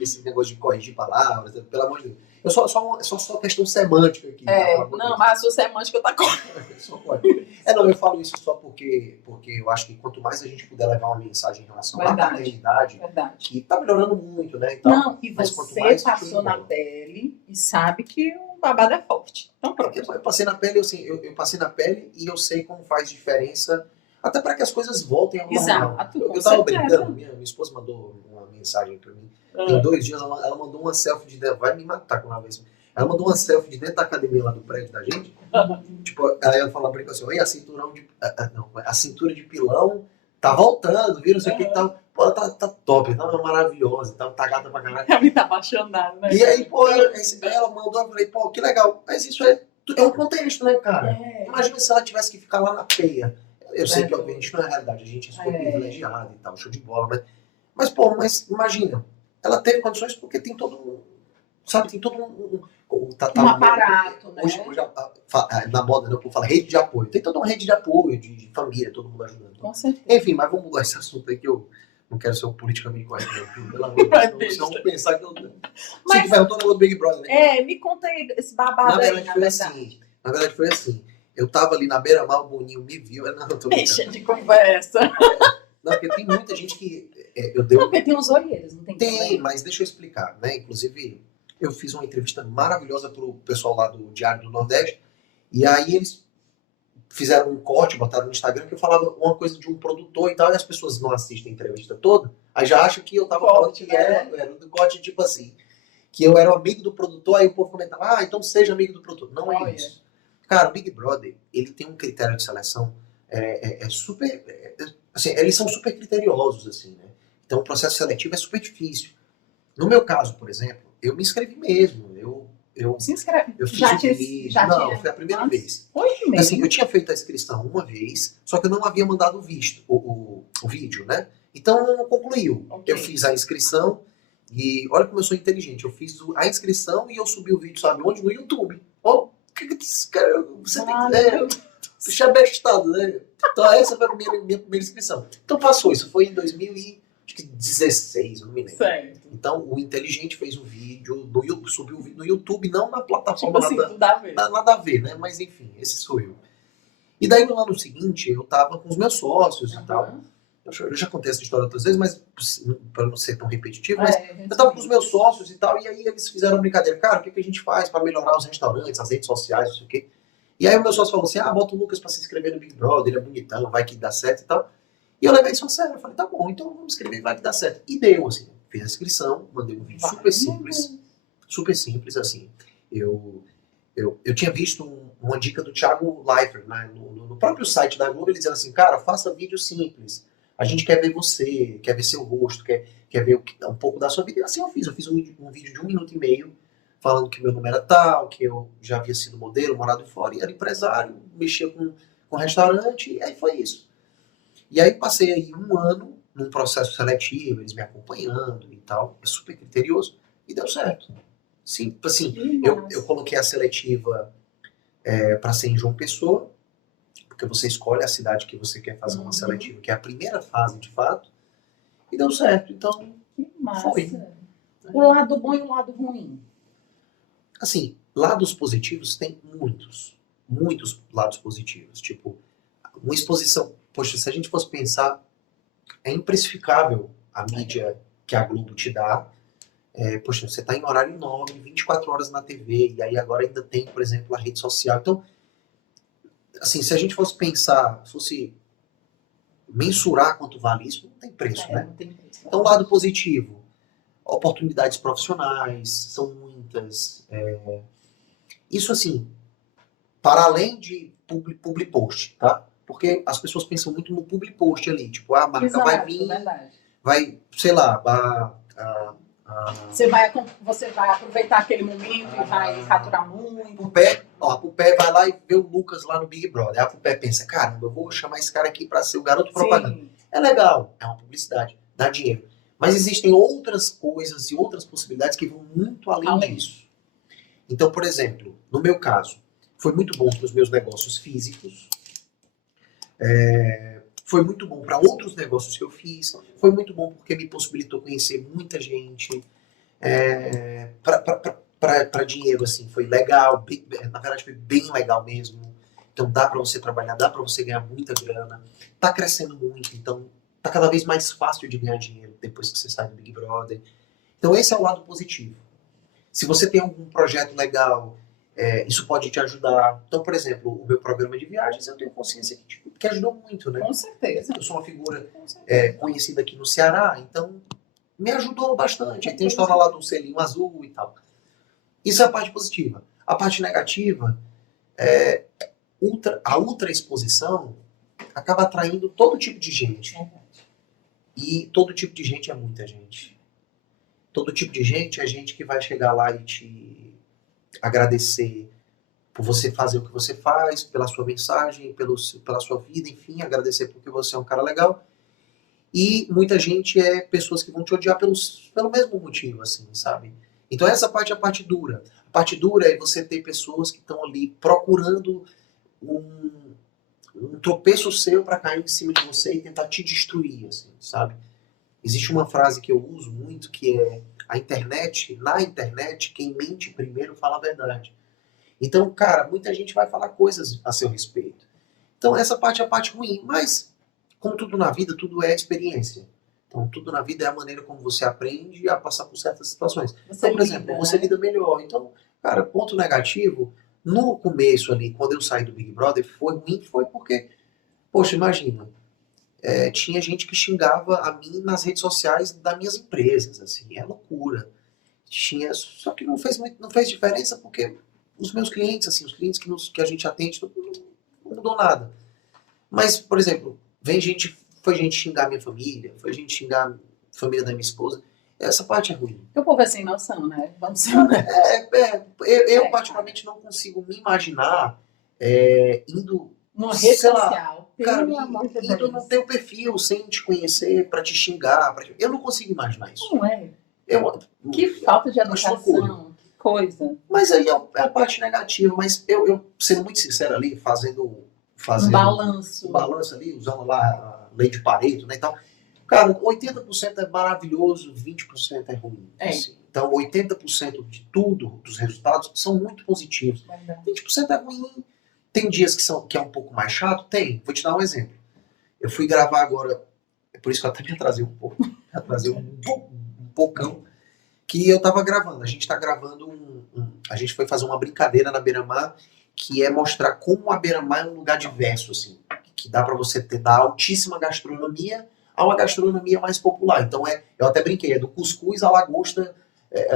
esse negócio de corrigir palavras, pelo amor de Deus. É só questão semântica aqui. Não, mas a sua semântica tá correta. Eu falo isso só porque eu acho que quanto mais a gente puder levar uma mensagem em relação à paternidade, que tá melhorando muito, né? Não, e você passou na pele e sabe que o babado é forte. Então pronto. Eu passei na pele, eu passei na pele e eu sei como faz diferença, até para que as coisas voltem ao normal. Exato. Eu tava brincando, minha esposa mandou uma mensagem para mim. Tem 2 dias, ela mandou uma selfie de vai me matar com uma vez. Ela mandou uma selfie de dentro da academia lá do prédio da gente. Tipo, aí ela falou, brincou assim, oi, a cinturão de... não, a cintura de pilão tá voltando, viu? Não sei o que e tal. Pô, ela tá top, tá maravilhosa, tá gata pra caralho. Ela me tá apaixonada, né? E aí, pô, ela mandou, eu falei, pô, que legal. Mas isso é um contexto, né, cara? Imagina se ela tivesse que ficar lá na peia. Eu sei que, obviamente, não é a realidade, a gente é super privilegiado e tal, show de bola, mas, pô, imagina, ela teve condições porque tem todo um, sabe, tem todo um aparato, né? Hoje na moda, né, o povo fala rede de apoio. Tem toda uma rede de apoio, de família, todo mundo ajudando. Com certeza. Enfim, mas vamos mudar esse assunto aí que eu não quero ser um politicamente correto. Pelo amor de Deus, senão vão pensar que eu... Você que perguntou no Big Brother, né? Me conta aí esse babado aí, na verdade. Na verdade foi assim. Eu tava ali na beira-mar, o Boninho me viu. Não, tô Deixa de conversa. Não, porque tem muita gente que... Não, porque tem uns olheiros, não tem Tem, mas deixa eu explicar, né? Inclusive, eu fiz uma entrevista maravilhosa pro pessoal lá do Diário do Nordeste, e aí eles fizeram um corte, botaram no Instagram, que eu falava uma coisa de um produtor e tal, e as pessoas não assistem a entrevista toda, aí já acham que eu tava falando que era um corte tipo assim, que eu era um amigo do produtor, aí o povo comentava, então seja amigo do produtor. Não é isso. Cara, o Big Brother, ele tem um critério de seleção super... assim, eles são super criteriosos, assim, né? Então o processo seletivo é super difícil. No meu caso, por exemplo, eu me inscrevi mesmo. Eu se inscreve. Eu fiz Não, foi a primeira vez. Foi mesmo? Assim, eu tinha feito a inscrição uma vez, só que eu não havia mandado o vídeo, né? Então não concluiu. Okay. Eu fiz a inscrição e olha como eu sou inteligente. Eu fiz a inscrição e eu subi o vídeo, sabe onde? No YouTube. Ó, cara, você tem que... Deixa bestado, né? Então essa foi a minha primeira inscrição. Então passou, isso foi em 2016, eu não me lembro. Certo. Então o inteligente fez um vídeo, subiu o vídeo no YouTube, não na plataforma, tipo assim, nada a ver, né? Mas enfim, esse sou eu. E daí no ano seguinte eu tava com os meus sócios e tal. Eu já contei essa história outras vezes, mas para não ser tão repetitivo, mas eu tava com os meus sócios e tal, e aí eles fizeram uma brincadeira. Cara, o que a gente faz para melhorar os restaurantes, as redes sociais, não sei o quê. E aí o meu sócio falou assim, bota o Lucas pra se inscrever no Big Brother, ele é bonitão, vai que dá certo e tal. E eu levei isso a sério, eu falei, tá bom, então vamos inscrever, vai que dá certo. E deu, assim, fiz a inscrição, mandei um vídeo super simples, assim. Eu tinha visto uma dica do Thiago Leifert, né, no próprio site da Globo, ele dizendo assim, cara, faça vídeo simples, a gente quer ver você, quer ver seu rosto, quer ver um pouco da sua vida. E assim eu fiz um vídeo de 1 minuto e meio, falando que meu nome era tal, que eu já havia sido modelo, morado fora, e era empresário, mexia com restaurante, e aí foi isso. E aí passei aí 1 ano num processo seletivo, eles me acompanhando e tal, é super criterioso, e deu certo. Sim, assim, eu coloquei a seletiva para ser em João Pessoa, porque você escolhe a cidade que você quer fazer uma seletiva, que é a primeira fase de fato, e deu certo, então que massa. Foi. O lado bom e o lado ruim. Assim, lados positivos tem muitos lados positivos. Tipo, uma exposição. Poxa, se a gente fosse pensar, é imprecificável a mídia que a Globo te dá. Poxa, você está em horário nobre, 24 horas na TV, e aí agora ainda tem, por exemplo, a rede social. Então, assim, se a gente fosse pensar, fosse mensurar quanto vale isso, não tem preço, né? Não tem preço. Então, lado positivo, oportunidades profissionais, são muitas. Isso assim, para além de public post, tá? Porque as pessoas pensam muito no public post ali, tipo, a marca vai vir, vai, sei lá, você vai aproveitar aquele momento e vai faturar muito. A Pupé vai lá e vê o Lucas lá no Big Brother. A Pupé pensa, caramba, eu vou chamar esse cara aqui para ser o garoto propaganda. Sim. É legal, é uma publicidade, dá dinheiro. Mas existem outras coisas e outras possibilidades que vão muito além disso. Então, por exemplo, no meu caso, foi muito bom para os meus negócios físicos, foi muito bom para outros negócios que eu fiz, foi muito bom porque me possibilitou conhecer muita gente, para dinheiro, assim, foi legal, na verdade foi bem legal mesmo. Então dá para você trabalhar, dá para você ganhar muita grana, tá crescendo muito, então tá cada vez mais fácil de ganhar dinheiro depois que você sai do Big Brother. Então esse é o lado positivo. Se você tem algum projeto legal, isso pode te ajudar. Então, por exemplo, o meu programa de viagens, eu tenho consciência que ajudou muito, né? Com certeza. Eu sou uma figura conhecida aqui no Ceará, então me ajudou bastante. Aí tem a história lá do selinho azul e tal. Isso é a parte positiva. A parte negativa a ultraexposição acaba atraindo todo tipo de gente. E todo tipo de gente é muita gente. Todo tipo de gente é gente que vai chegar lá e te agradecer por você fazer o que você faz, pela sua mensagem, pela sua vida, enfim, agradecer porque você é um cara legal. E muita gente é pessoas que vão te odiar pelo mesmo motivo, assim, sabe? Então essa parte é a parte dura. A parte dura é você ter pessoas que estão ali procurando um tropeço seu para cair em cima de você e tentar te destruir, assim, sabe? Existe uma frase que eu uso muito que é na internet, quem mente primeiro fala a verdade. Então, cara, muita gente vai falar coisas a seu respeito. Então essa parte é a parte ruim, mas como tudo na vida, tudo é experiência. Então tudo na vida é a maneira como você aprende a passar por certas situações. Então, por exemplo, você lida melhor. Então, cara, ponto negativo, no começo ali, quando eu saí do Big Brother, foi ruim, foi porque, poxa, imagina, tinha gente que xingava a mim nas redes sociais das minhas empresas, assim, é loucura. Só que não fez diferença porque os meus clientes, assim, os clientes que a gente atende, não mudou nada. Mas, por exemplo, foi gente xingar minha família, foi gente xingar a família da minha esposa. Essa parte é ruim. O povo é sem noção, né? Vamos ser honestos. Eu particularmente não consigo me imaginar indo numa rede social. Cara, indo no teu perfil sem te conhecer, pra te xingar. Eu não consigo imaginar isso. Não é? Que falta de educação, que coisa. Mas aí é a parte negativa. Mas eu sendo muito sincero ali, fazendo um balanço. Um balanço ali, usando lá a lei de Pareto, né, e tal. Cara, 80% é maravilhoso, 20% é ruim. Assim. Então, 80% de tudo, dos resultados, são muito positivos. 20% é ruim. Tem dias que é um pouco mais chato? Tem. Vou te dar um exemplo. Eu fui gravar agora, é por isso que eu até me atrasei um pouco. Um poucão. Que eu tava gravando. A gente tá gravando a gente foi fazer uma brincadeira na Beira-Mar, que é mostrar como a Beira-Mar é um lugar diverso, assim. Que dá pra você ter da altíssima gastronomia a uma gastronomia mais popular. Então eu até brinquei, é do cuscuz à lagosta,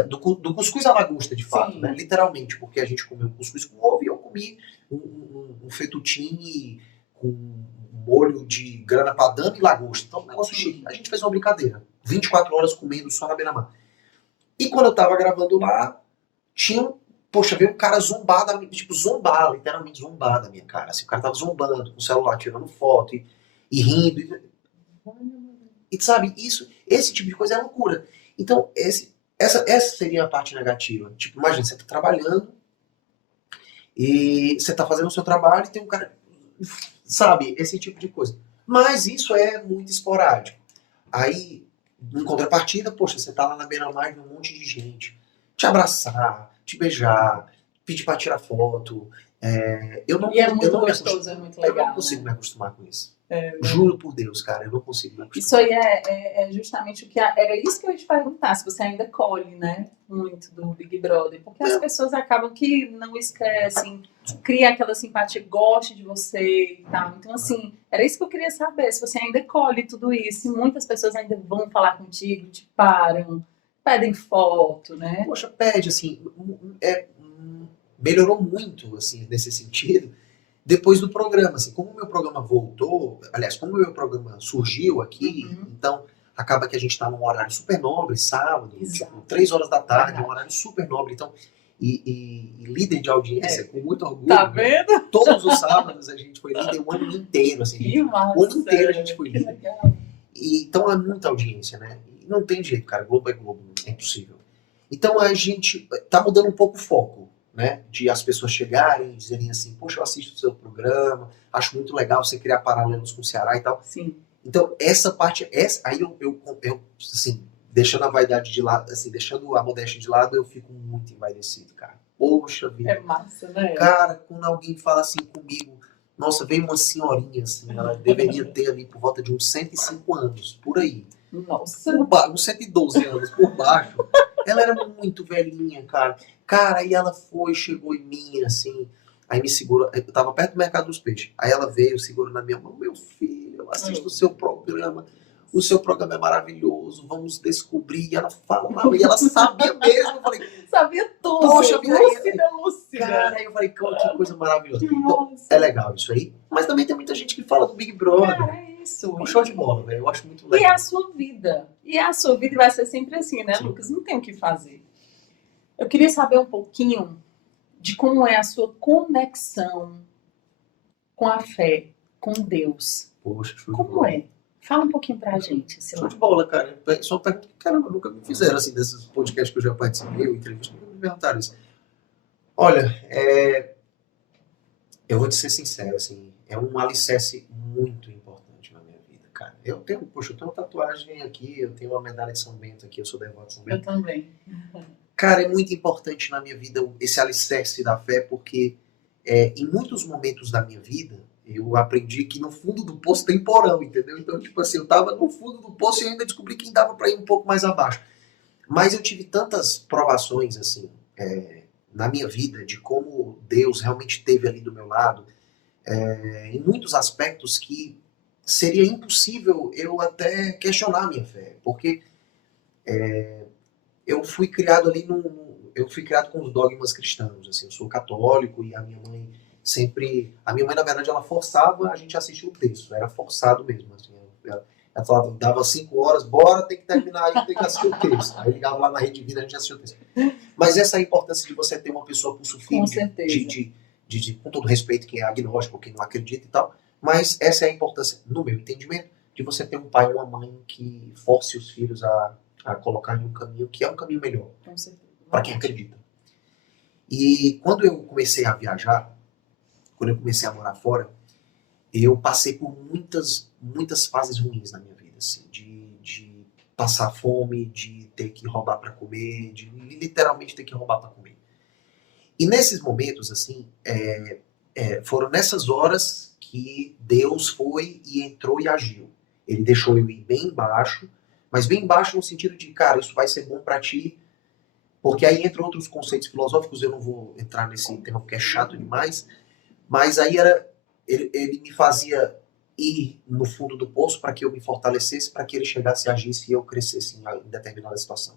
do cuscuz à lagosta, de fato, né? Literalmente, porque a gente comeu cuscuz com ovo e eu comi um fettuccine com molho de grana padano e lagosta. Então, um negócio chique. A gente fez uma brincadeira. 24 horas comendo só na Beira-Mar. E quando eu tava gravando lá, veio um cara zombar literalmente zombar da minha cara. Assim, o cara tava zombando com o celular, tirando foto e rindo. E sabe, esse tipo de coisa é loucura. Então, essa seria a parte negativa. Tipo, imagina, você tá trabalhando e você tá fazendo o seu trabalho e tem um cara, sabe, esse tipo de coisa. Mas isso é muito esporádico. Aí, em contrapartida, poxa, você tá lá na beira-mar de um monte de gente. Te abraçar, te beijar, pedir pra tirar foto. É muito gostoso, é muito legal. Eu não consigo me acostumar com isso. Juro por Deus, cara, eu não consigo me acostumar. Isso aí é justamente o que... Era isso que eu ia te perguntar, se você ainda colhe, né, muito do Big Brother. Porque as pessoas acabam que não esquecem, cria aquela simpatia, gosta de você e tal. Então, assim, era isso que eu queria saber, se você ainda colhe tudo isso. E muitas pessoas ainda vão falar contigo, te param, pedem foto, né? Poxa, pede, assim, melhorou muito, assim, nesse sentido, depois do programa, assim, como o meu programa voltou, aliás, como o meu programa surgiu aqui, então acaba que a gente está num horário super nobre, sábado, tipo, 3 horas da tarde, um horário super nobre, então, e líder de audiência, com muito orgulho. Tá vendo? Né? Todos os sábados a gente foi líder o ano inteiro, assim. Que massa, o ano inteiro a gente foi líder. Então é muita audiência, né? E não tem jeito, cara, Globo é Globo, é impossível. Então a gente tá mudando um pouco o foco, né, de as pessoas chegarem e dizerem assim, poxa, eu assisto o seu programa, acho muito legal você criar paralelos com o Ceará e tal. Sim. Então, essa parte, aí eu assim, deixando a vaidade de lado, assim, deixando a modéstia de lado, eu fico muito envaidecido, cara. Poxa vida. É massa, né? Cara, quando alguém fala assim comigo, nossa, veio uma senhorinha, assim, ela deveria ter ali por volta de uns 105 anos, por aí. Nossa. Uns 112 anos, por baixo. Ela era muito velhinha, cara. Cara, aí ela chegou em mim, assim, aí me segurou, eu tava perto do Mercado dos Peixes. Aí ela veio, segurou na minha mão, meu filho, eu assisto o seu programa. o seu programa é maravilhoso, vamos descobrir. E ela falava, e ela sabia mesmo. Eu falei, Sabia tudo. poxa, Lúcida. cara, eu falei, que coisa maravilhosa. Que Então, moça. é legal isso aí. Mas também tem muita gente que fala do Big Brother. Cara, é isso. É um show de bola, velho. Eu acho muito E é legal. a sua vida. E é a sua vida e vai ser sempre assim, né, Sim. Lucas? Não tem o que fazer. Eu queria saber um pouquinho de como é a sua conexão com a fé, com Deus. Poxa, show de Como bola. é? Fala um pouquinho pra gente. Esse Show lado. de bola, cara. Só uma pergunta que, caramba, nunca me fizeram, assim, desses podcasts que eu já participei, ou entrevistas, nunca me perguntaram isso. Olha, eu vou te ser sincero, assim, é um alicerce muito importante na minha vida, cara. Eu tenho uma tatuagem aqui, eu tenho uma medalha de São Bento aqui, eu sou devoto de São Bento. Eu também. Cara, é muito importante na minha vida esse alicerce da fé, porque em muitos momentos da minha vida, eu aprendi que no fundo do poço tem porão, entendeu? Então, tipo assim, eu tava no fundo do poço e eu ainda descobri que dava para ir um pouco mais abaixo. Mas eu tive tantas provações, assim, na minha vida, de como Deus realmente esteve ali do meu lado, em muitos aspectos que seria impossível eu até questionar a minha fé, porque eu fui criado ali eu fui criado com os dogmas cristãos, assim, eu sou católico e a minha mãe na verdade, ela forçava a gente a assistir o texto, era forçado mesmo, assim, ela falava, dava 5 horas, bora, tem que terminar aí, tem que assistir o texto. Aí ligava lá na Rede Vida, a gente assistia o texto. Mas essa é a importância de você ter uma pessoa pulso firme, Com certeza. com todo respeito, quem é agnóstico, quem não acredita e tal, mas essa é a importância, no meu entendimento, de você ter um pai e uma mãe que force os filhos a colocar em um caminho que é um caminho melhor, Com certeza. para quem acredita. E quando eu comecei a viajar, quando eu comecei a morar fora, eu passei por muitas fases ruins na minha vida, assim, de passar fome, de ter que roubar para comer, de literalmente ter que roubar para comer. E nesses momentos, assim, foram nessas horas que Deus foi e entrou e agiu. Ele deixou eu ir bem embaixo, mas bem embaixo no sentido de, cara, isso vai ser bom para ti, porque aí entram outros conceitos filosóficos, eu não vou entrar nesse tema porque é chato demais, mas aí ele me fazia ir no fundo do poço para que eu me fortalecesse, para que ele chegasse e agisse e eu crescesse em determinada situação.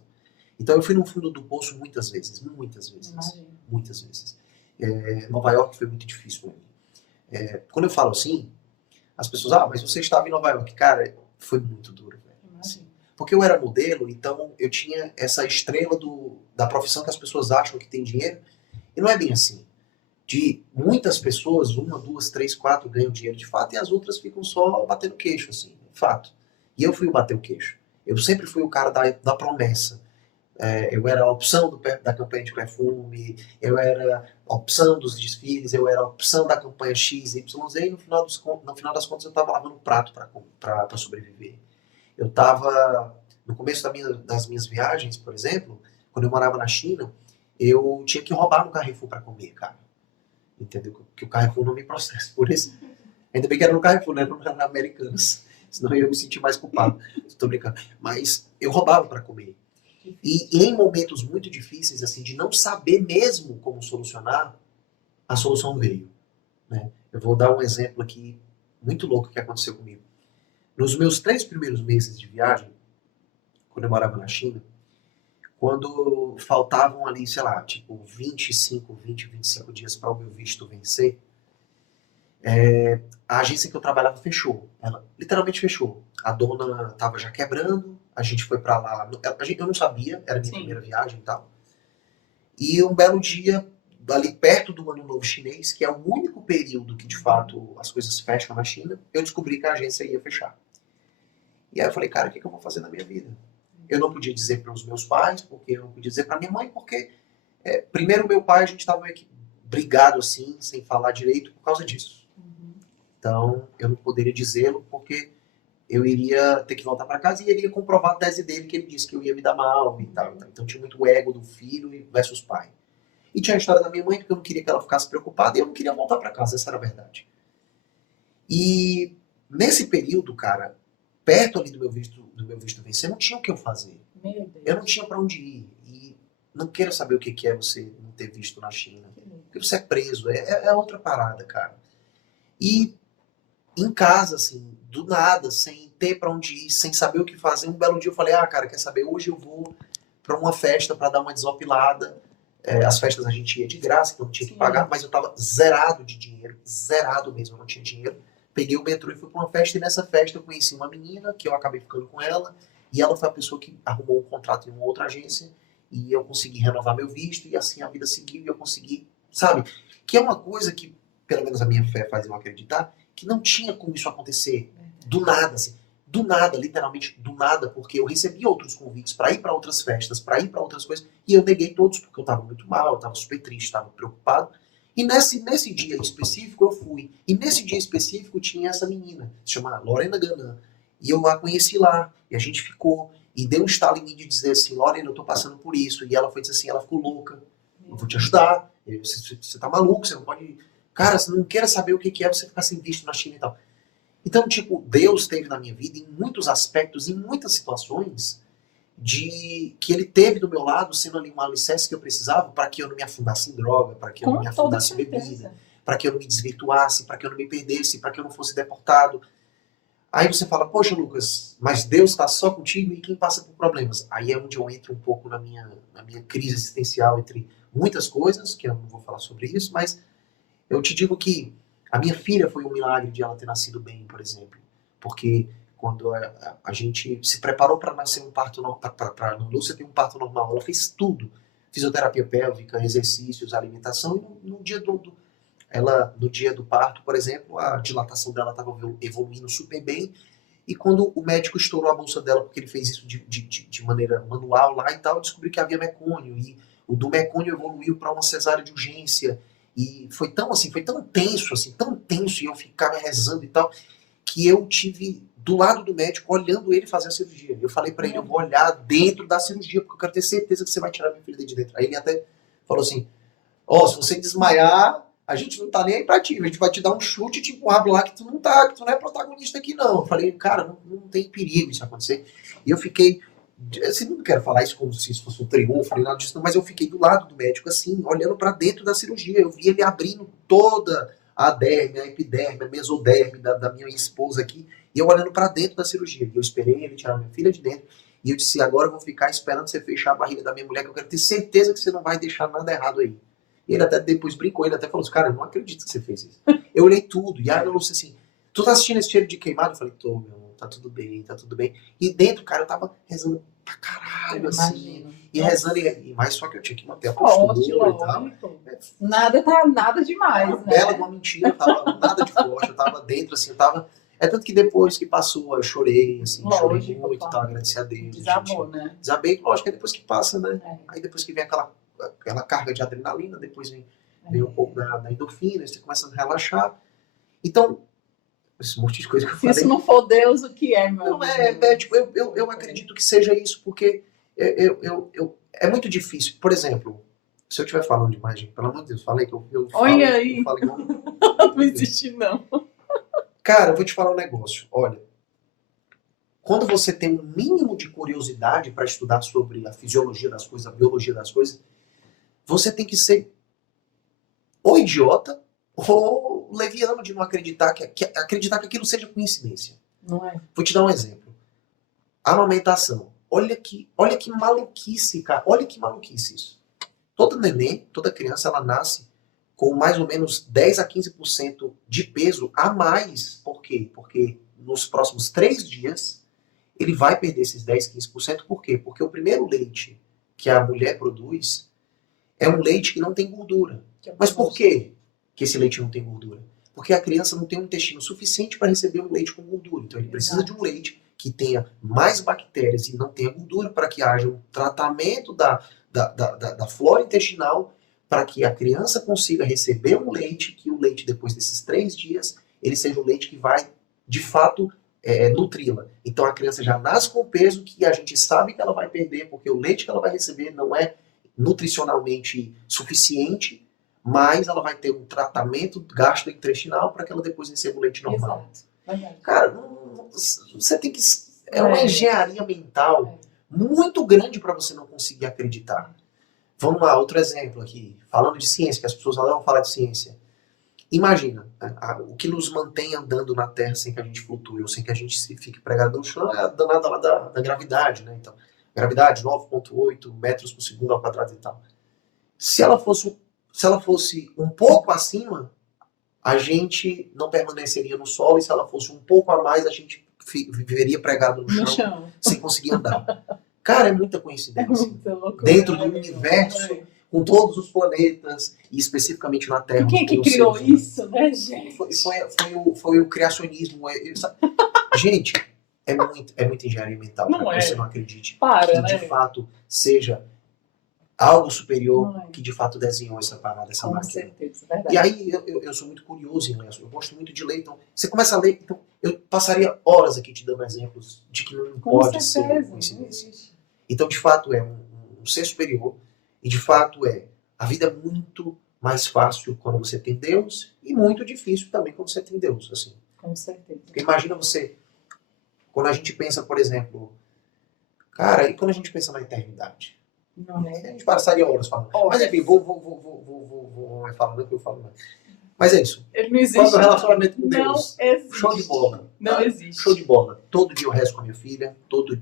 Então eu fui no fundo do poço muitas vezes. Imagina. Muitas vezes. Nova York foi muito difícil para mim. Quando eu falo assim, as pessoas, mas você estava em Nova York. Cara, foi muito duro, velho. Assim, porque eu era modelo, então eu tinha essa estrela da profissão que as pessoas acham que tem dinheiro, e não é bem assim. De muitas pessoas, 1, 2, 3, 4 ganham dinheiro de fato e as outras ficam só batendo queixo, assim, de fato. E eu fui o bater o queixo. Eu sempre fui o cara da promessa. Eu era a opção da campanha de perfume, eu era a opção dos desfiles, eu era a opção da campanha X, Y, Z, e no final das contas eu estava lavando prato para sobreviver. Eu estava, no começo das minhas viagens, por exemplo, quando eu morava na China, eu tinha que roubar no Carrefour para comer, cara. Entendeu? Que o Carrefour não me processa por isso. Ainda bem que era no Carrefour, né? Não era na Americanas. Senão eu ia me sentir mais culpado. Tô brincando. Mas eu roubava para comer. E em momentos muito difíceis, assim, de não saber mesmo como solucionar, a solução veio. Né? Eu vou dar um exemplo aqui muito louco que aconteceu comigo. Nos meus 3 primeiros meses de viagem, quando eu morava na China, quando faltavam ali, sei lá, tipo 25 dias para o meu visto vencer, a agência que eu trabalhava fechou. Ela literalmente fechou. A dona estava já quebrando, a gente foi para lá. Eu não sabia, era a minha primeira viagem e tal. E um belo dia, ali perto do Ano Novo Chinês, que é o único período que de fato as coisas fecham na China, eu descobri que a agência ia fechar. E aí eu falei, cara, o que eu vou fazer na minha vida? Eu não podia dizer para os meus pais, porque eu não podia dizer para minha mãe, porque primeiro meu pai, a gente estava meio que brigado assim, sem falar direito por causa disso. Então eu não poderia dizê-lo porque eu iria ter que voltar para casa e ele ia comprovar a tese dele que ele disse que eu ia me dar mal e tal. Então tinha muito ego do filho versus pai. E tinha a história da minha mãe, porque eu não queria que ela ficasse preocupada e eu não queria voltar para casa, essa era a verdade. E nesse período, cara, perto ali do meu visto vencer, não tinha o que eu fazer. Meu Deus. Eu não tinha para onde ir. E não quero saber o que é você não ter visto na China. Porque você é preso. É outra parada, cara. E em casa, assim, do nada, sem ter pra onde ir, sem saber o que fazer. Um belo dia eu falei, cara, quer saber? Hoje eu vou pra uma festa pra dar uma desopilada. As festas a gente ia de graça, então não tinha que pagar, mas eu tava zerado de dinheiro, zerado mesmo, eu não tinha dinheiro. Peguei o metrô e fui pra uma festa, e nessa festa eu conheci uma menina, que eu acabei ficando com ela, e ela foi a pessoa que arrumou um contrato em uma outra agência, e eu consegui renovar meu visto, e assim a vida seguiu, e eu consegui, sabe? Que é uma coisa que, pelo menos a minha fé faz eu acreditar, que não tinha como isso acontecer do nada, assim. Do nada, literalmente do nada, porque eu recebi outros convites para ir para outras festas, para ir para outras coisas, e eu neguei todos porque eu estava muito mal, eu estava super triste, estava preocupado. E nesse dia específico eu fui. E nesse dia específico tinha essa menina, se chama Lorena Ganan. E eu a conheci lá, e a gente ficou, e deu um estalo em mim de dizer assim, Lorena, eu tô passando por isso. E ela foi dizer assim, ela ficou louca, eu vou te ajudar, você tá maluco, você não pode... Cara, você não queira saber o que é você ficar sem visto na China e tal. Então, tipo, Deus teve na minha vida em muitos aspectos, em muitas situações, que Ele teve do meu lado, sendo ali um alicerce que eu precisava para que eu não me afundasse em droga, para que eu não me afundasse em bebida, para que eu não me desvirtuasse, para que eu não me perdesse, para que eu não fosse deportado. Aí você fala, poxa, Lucas, mas Deus está só contigo e quem passa por problemas? Aí é onde eu entro um pouco na minha crise existencial entre muitas coisas, que eu não vou falar sobre isso, mas eu te digo que a minha filha foi um milagre de ela ter nascido bem, por exemplo. Porque quando a gente se preparou para nascer um parto normal, para a Lúcia ter um parto normal, ela fez tudo. Fisioterapia pélvica, exercícios, alimentação. E no dia no dia do parto, por exemplo, a dilatação dela estava evoluindo super bem. E quando o médico estourou a bolsa dela, porque ele fez isso de maneira manual lá e tal, eu descobri que havia mecônio. E o do mecônio evoluiu para uma cesárea de urgência. E foi tão tenso, e eu ficava rezando e tal, que eu tive do lado do médico, olhando ele fazer a cirurgia. Eu falei pra ele, eu vou olhar dentro da cirurgia, porque eu quero ter certeza que você vai tirar minha filha de dentro. Aí ele até falou assim, se você desmaiar, a gente não tá nem aí pra ti, a gente vai te dar um chute e te empurrar lá que tu não é protagonista aqui não. Eu falei, cara, não tem perigo isso acontecer. E eu fiquei... Assim, não quero falar isso como se isso fosse um triunfo, nem nada disso, mas eu fiquei do lado do médico, assim, olhando para dentro da cirurgia. Eu vi ele abrindo toda a derme, a epiderme, a mesoderme da minha esposa aqui, e eu olhando para dentro da cirurgia. E eu esperei ele tirar minha filha de dentro, e eu disse, agora eu vou ficar esperando você fechar a barriga da minha mulher, que eu quero ter certeza que você não vai deixar nada errado aí. E ele até depois brincou, ele até falou assim, cara, eu não acredito que você fez isso. Eu olhei tudo, e aí eu disse assim, tu tá assistindo esse cheiro de queimado? Eu falei, tô, meu amor, tá tudo bem, tá tudo bem. E dentro, cara, eu tava rezando pra caralho, assim. E rezando, mas só que eu tinha que manter a postura e tal. Nada demais, né? Bela de uma mentira, eu tava nada de forte, eu tava dentro, assim, eu tava... É tanto que depois que passou, eu chorei, assim, chorei muito e tal, agradeci a Deus. Desabou, né? Desabei, lógico, é depois que passa, né? Aí depois que vem aquela carga de adrenalina, depois vem um pouco da endorfina, você começa a relaxar. Então, esse monte de coisa que eu falei. Se isso não for Deus, o que é, meu Não, tipo, eu acredito que seja isso, porque é muito difícil. Por exemplo, se eu estiver falando demais, gente, pelo amor de Deus, falei que eu falo. Olha aí. Eu falo igual... Não existe, não. Cara, eu vou te falar um negócio. Olha, quando você tem um mínimo de curiosidade para estudar sobre a fisiologia das coisas, a biologia das coisas, você tem que ser ou idiota ou leviano de não acreditar que aquilo seja coincidência. Não é? Vou te dar um exemplo. Amamentação. Olha que maluquice, cara. Olha que maluquice isso. Toda neném, toda criança, ela nasce com mais ou menos 10 a 15% de peso a mais. Por quê? Porque nos próximos 3 dias ele vai perder esses 10, 15%. Por quê? Porque o primeiro leite que a mulher produz é um leite que não tem gordura. Mas por quê que esse leite não tem gordura? Porque a criança não tem um intestino suficiente para receber um leite com gordura. Então ele precisa de um leite que tenha mais bactérias e não tenha gordura para que haja um tratamento da flora intestinal para que a criança consiga receber um leite, que o leite depois desses 3 dias, ele seja um leite que vai, de fato, nutri-la. Então a criança já nasce com o peso que a gente sabe que ela vai perder, porque o leite que ela vai receber não é nutricionalmente suficiente, mas ela vai ter um tratamento gastrointestinal para que ela depois receba o leite normal. Exato. Cara, você tem que... É uma engenharia mental muito grande para você não conseguir acreditar. Vamos lá, outro exemplo aqui. Falando de ciência, que as pessoas adoram falar de ciência. Imagina, o que nos mantém andando na Terra sem que a gente flutue, ou sem que a gente se fique pregado no chão, é a danada lá da gravidade, né? Então, gravidade 9,8 metros por segundo ao quadrado e tal. Se ela fosse um pouco acima, a gente não permaneceria no solo, e se ela fosse um pouco a mais, a gente viveria pregado no chão, sem conseguir andar. Cara, é muita coincidência. muita loucura, Dentro do universo, com todos os planetas, e especificamente na Terra. E quem que criou isso, né, gente? Foi o criacionismo. Gente, é muito engenharia mental, para que você não acredite que de fato seja algo superior que de fato desenhou essa parada, essa máquina. Com certeza, verdade. E aí eu sou muito curioso em ler, eu gosto muito de ler, então você começa a ler, então eu passaria horas aqui te dando exemplos de que não pode ser coincidência. Então, de fato, é um ser superior, e de fato a vida é muito mais fácil quando você tem Deus, e muito difícil também quando você tem Deus, assim. Com certeza. Porque imagina você, quando a gente pensa, por exemplo, cara, e quando a gente pensa na eternidade? Não é? A gente passaria horas falando. Mas enfim, vou falando que eu falo mais. Mas é isso. Ele não existe. Qual é o relacionamento com Deus? Não existe. Show de bola. Não existe. Show de bola. Todo dia eu rezo com a minha filha. Todos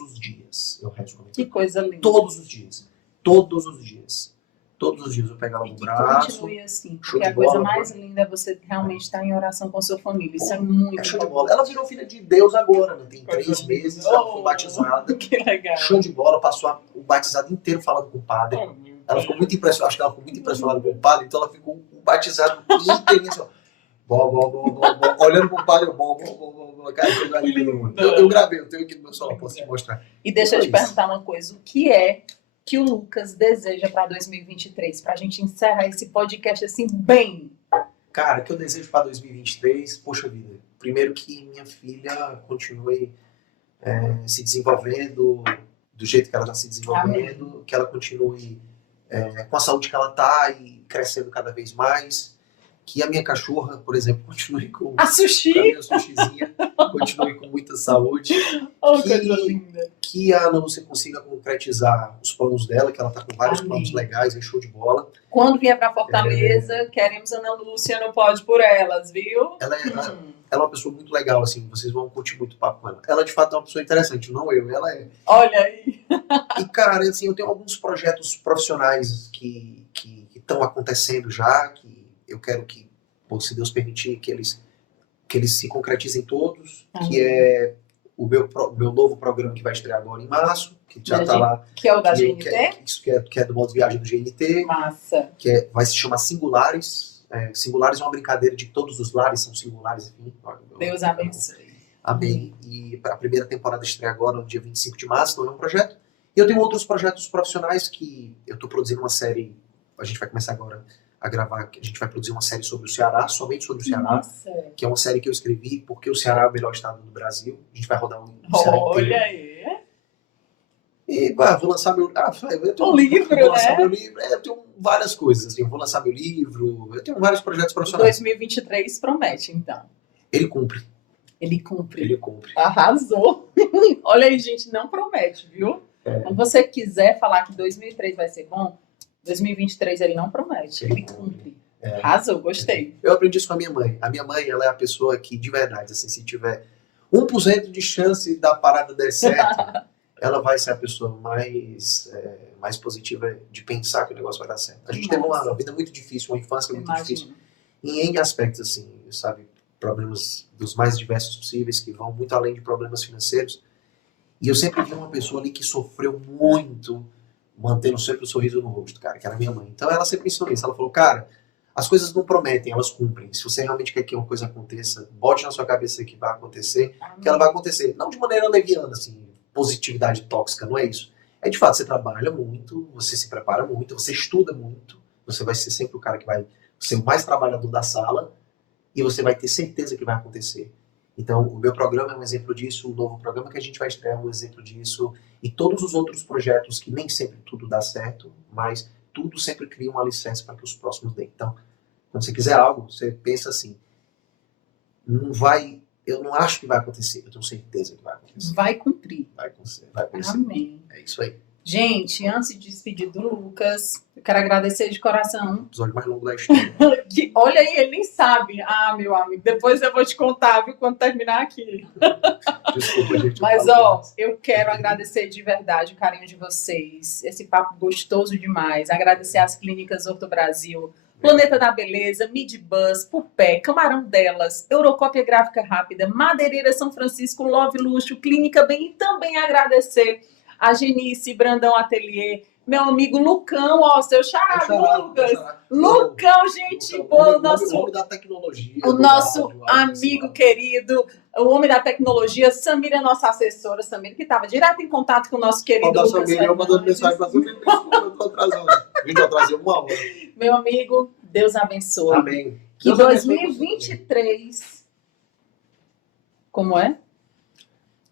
os dias eu rezo com a minha filha. Que coisa linda. Todos os dias. Todos os dias. Todos os dias eu pego ela no braço. Continue assim. Show Porque de a coisa bola, mais linda é você realmente estar em oração com a sua família. Isso é muito show de bola. Ela virou filha de Deus agora, né? Tem 3 meses, ela foi batizada. Que legal. Show de bola, passou o batizado inteiro falando com o padre. Ela ficou muito impressionada, acho que ela ficou muito impressionada com o padre, então ela ficou o batizado inteiro, assim, ó, olhando pro padre, cara, coisa linda no mundo. Eu gravei, eu tenho aqui no meu celular, posso te mostrar. E deixa eu te perguntar uma coisa, o que é que o Lucas deseja para 2023, pra gente encerrar esse podcast assim bem? Cara, o que eu desejo para 2023, poxa vida, primeiro que minha filha continue se desenvolvendo do jeito que ela está se desenvolvendo, Amém. Que ela continue com a saúde que ela está e crescendo cada vez mais, que a minha cachorra, por exemplo, continue com A sushi! a minha sushizinha, continue com muita saúde, Coisa linda. que a Ana Lúcia consiga concretizar os planos dela, que ela está com vários planos legais, show de bola. Quando vier para Fortaleza, queremos a Ana Lúcia no Pode por Elas, viu? Ela é uma pessoa muito legal, assim, vocês vão curtir muito o papo com ela. Ela, de fato, é uma pessoa interessante, não eu, ela é. Olha aí. E, cara, assim, eu tenho alguns projetos profissionais que estão acontecendo já, que eu quero que, se Deus permitir, que eles se concretizem todos, que é o meu novo programa que vai estrear agora em março, que já está lá. Que é o da GNT? Que é do modo viagem do GNT. Massa. Vai se chamar Singulares. Singulares é uma brincadeira de que todos os lares são singulares, enfim. Deus abençoe. Amém. E a primeira temporada estreia agora no dia 25 de março, então é um projeto. E eu tenho outros projetos profissionais que eu estou produzindo uma série, a gente vai começar agora a gravar, a gente vai produzir uma série sobre o Ceará, somente sobre o Ceará, Nossa. que é uma série que eu escrevi porque o Ceará é o melhor estado do Brasil. A gente vai rodar o Ceará inteiro. Olha aí. E vou lançar meu livro, vou lançar né? meu livro. Eu tenho várias coisas, assim, eu vou lançar meu livro, eu tenho vários projetos profissionais. 2023 promete, então. Ele cumpre. Ele cumpre. Ele cumpre. Arrasou. Olha aí, gente, não promete, viu? Quando você quiser falar que 2003 vai ser bom, 2023 ele não promete, ele cumpre. Arrasou, gostei. Eu aprendi isso com a minha mãe. A minha mãe, ela é a pessoa que, de verdade, assim, se tiver 1% de chance da parada dar certo, ela vai ser a pessoa mais positiva de pensar que o negócio vai dar certo. A gente teve uma vida muito difícil, uma infância muito difícil, em N aspectos, assim, sabe? Problemas dos mais diversos possíveis, que vão muito além de problemas financeiros. E eu sempre vi uma pessoa ali que sofreu muito, mantendo sempre o sorriso no rosto, cara, que era minha mãe. Então ela sempre ensinou isso. Ela falou, cara, as coisas não prometem, elas cumprem. Se você realmente quer que uma coisa aconteça, bote na sua cabeça que vai acontecer, que ela vai acontecer. Não de maneira leviana, assim, positividade tóxica, não é isso. É de fato, você trabalha muito, você se prepara muito, você estuda muito, você vai ser sempre o cara que vai ser o mais trabalhador da sala e você vai ter certeza que vai acontecer. Então, o meu programa é um exemplo disso, o novo programa que a gente vai estrear é um exemplo disso, e todos os outros projetos que nem sempre tudo dá certo, mas tudo sempre cria um alicerce para que os próximos deem. Então, quando você quiser algo, você pensa assim, eu não acho que vai acontecer, eu tenho certeza que vai acontecer. Vai cumprir. Vai acontecer. Amém. É isso aí. Gente, antes de despedir do Lucas, eu quero agradecer de coração. O episódio mais longo da história. Olha aí, ele nem sabe. Ah, meu amigo, depois eu vou te contar, viu, quando terminar aqui. Desculpa, gente. Mas, ó, eu quero agradecer de verdade o carinho de vocês. Esse papo gostoso demais. Agradecer às clínicas Orto Brasil, Planeta da Beleza, Midbus, Pupé, Camarão Delas, Eurocópia Gráfica Rápida, Madeireira São Francisco, Love Luxo, Clínica Bem. E também agradecer a Genice Brandão Atelier, meu amigo Lucão, ó, seu charado, Lucas. Lucão, gente boa, o homem da tecnologia. o nosso amigo querido, o homem da tecnologia, Samira, nossa assessora, Samira, que estava direto em contato com o nosso querido Lucas. Lucas. Eu mandando mensagem para você, eu tô atrasando. Gente, eu atrasei 1 hora. Meu amigo, Deus abençoe. Amém. Que Deus abençoe 2023... Como é?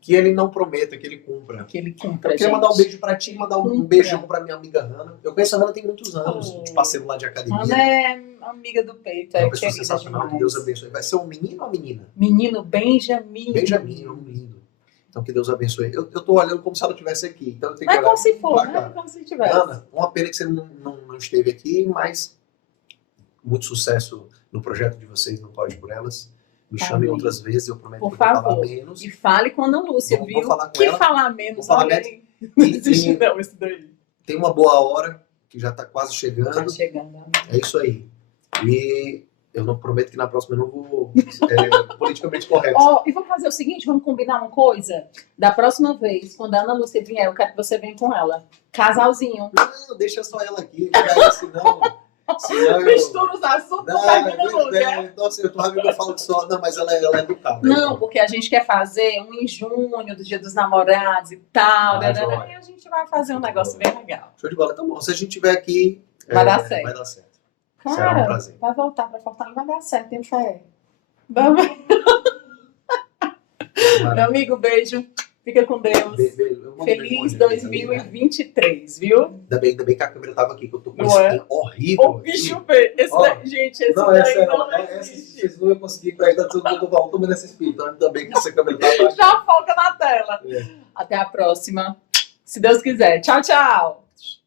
Que ele não prometa, que ele cumpra. Que ele cumpra, Eu queria mandar um beijo pra ti, mandar um beijão pra minha amiga Hanna. Eu conheço a Hanna tem muitos anos, de parceiro lá de academia. Ana é amiga do peito, É é uma pessoa querida sensacional, que demais. Deus abençoe. Vai ser um menino ou uma menina? Menino Benjamin. Benjamin, é um lindo. Então que Deus abençoe. Eu tô olhando como se ela estivesse aqui. Então eu tenho que Mas olhar como se for, pra né? cá. Como se tivesse. Ana, uma pena que você não esteve aqui, mas muito sucesso no projeto de vocês no Pode Por Elas. Me chamem Amém. outras vezes, eu prometo Por que eu vou falar favor. menos. E fale com a Ana Lúcia, Vou viu? falar com que ela. falar menos, Vou falar olha menos. aí. Não existe não, isso daí. Tem uma boa hora, que já tá quase chegando. Tá chegando. É isso aí. E eu não prometo que na próxima eu não vou politicamente correto. Ó, e vamos fazer o seguinte, vamos combinar uma coisa? Da próxima vez, quando a Ana Lúcia vier, eu quero que você venha com ela. Casalzinho. Não, deixa só ela aqui. Senão eu... Mistura os assuntos, não termina nunca. Então, assim, eu tô amigo, eu falo que só... Não, mas ela é educada. Não, porque a gente quer fazer um em junho, do Dia dos Namorados e tal. Ah, né? joia. E a gente vai fazer um negócio bem legal. Show de bola. Então, bom, se a gente tiver aqui... Vai dar certo. Vai dar certo. Será um Cara, prazer. vai voltar pra Fortaleza, vai dar certo, tem fé. Vamos. Meu amigo, beijo. Fica com Deus. Feliz 2023, viu? Ainda bem que a câmera tava aqui, que eu tô com Não esse é? trem horrível. Ô, bicho, feio. Esse Ó, daí, gente, esse Não, daí essa não essa existe. vocês não iam conseguir prestar todo mundo tomando esse espírito. Então, ainda bem que essa câmera tava. Já foca na tela. É. Até a próxima. Se Deus quiser. Tchau, tchau.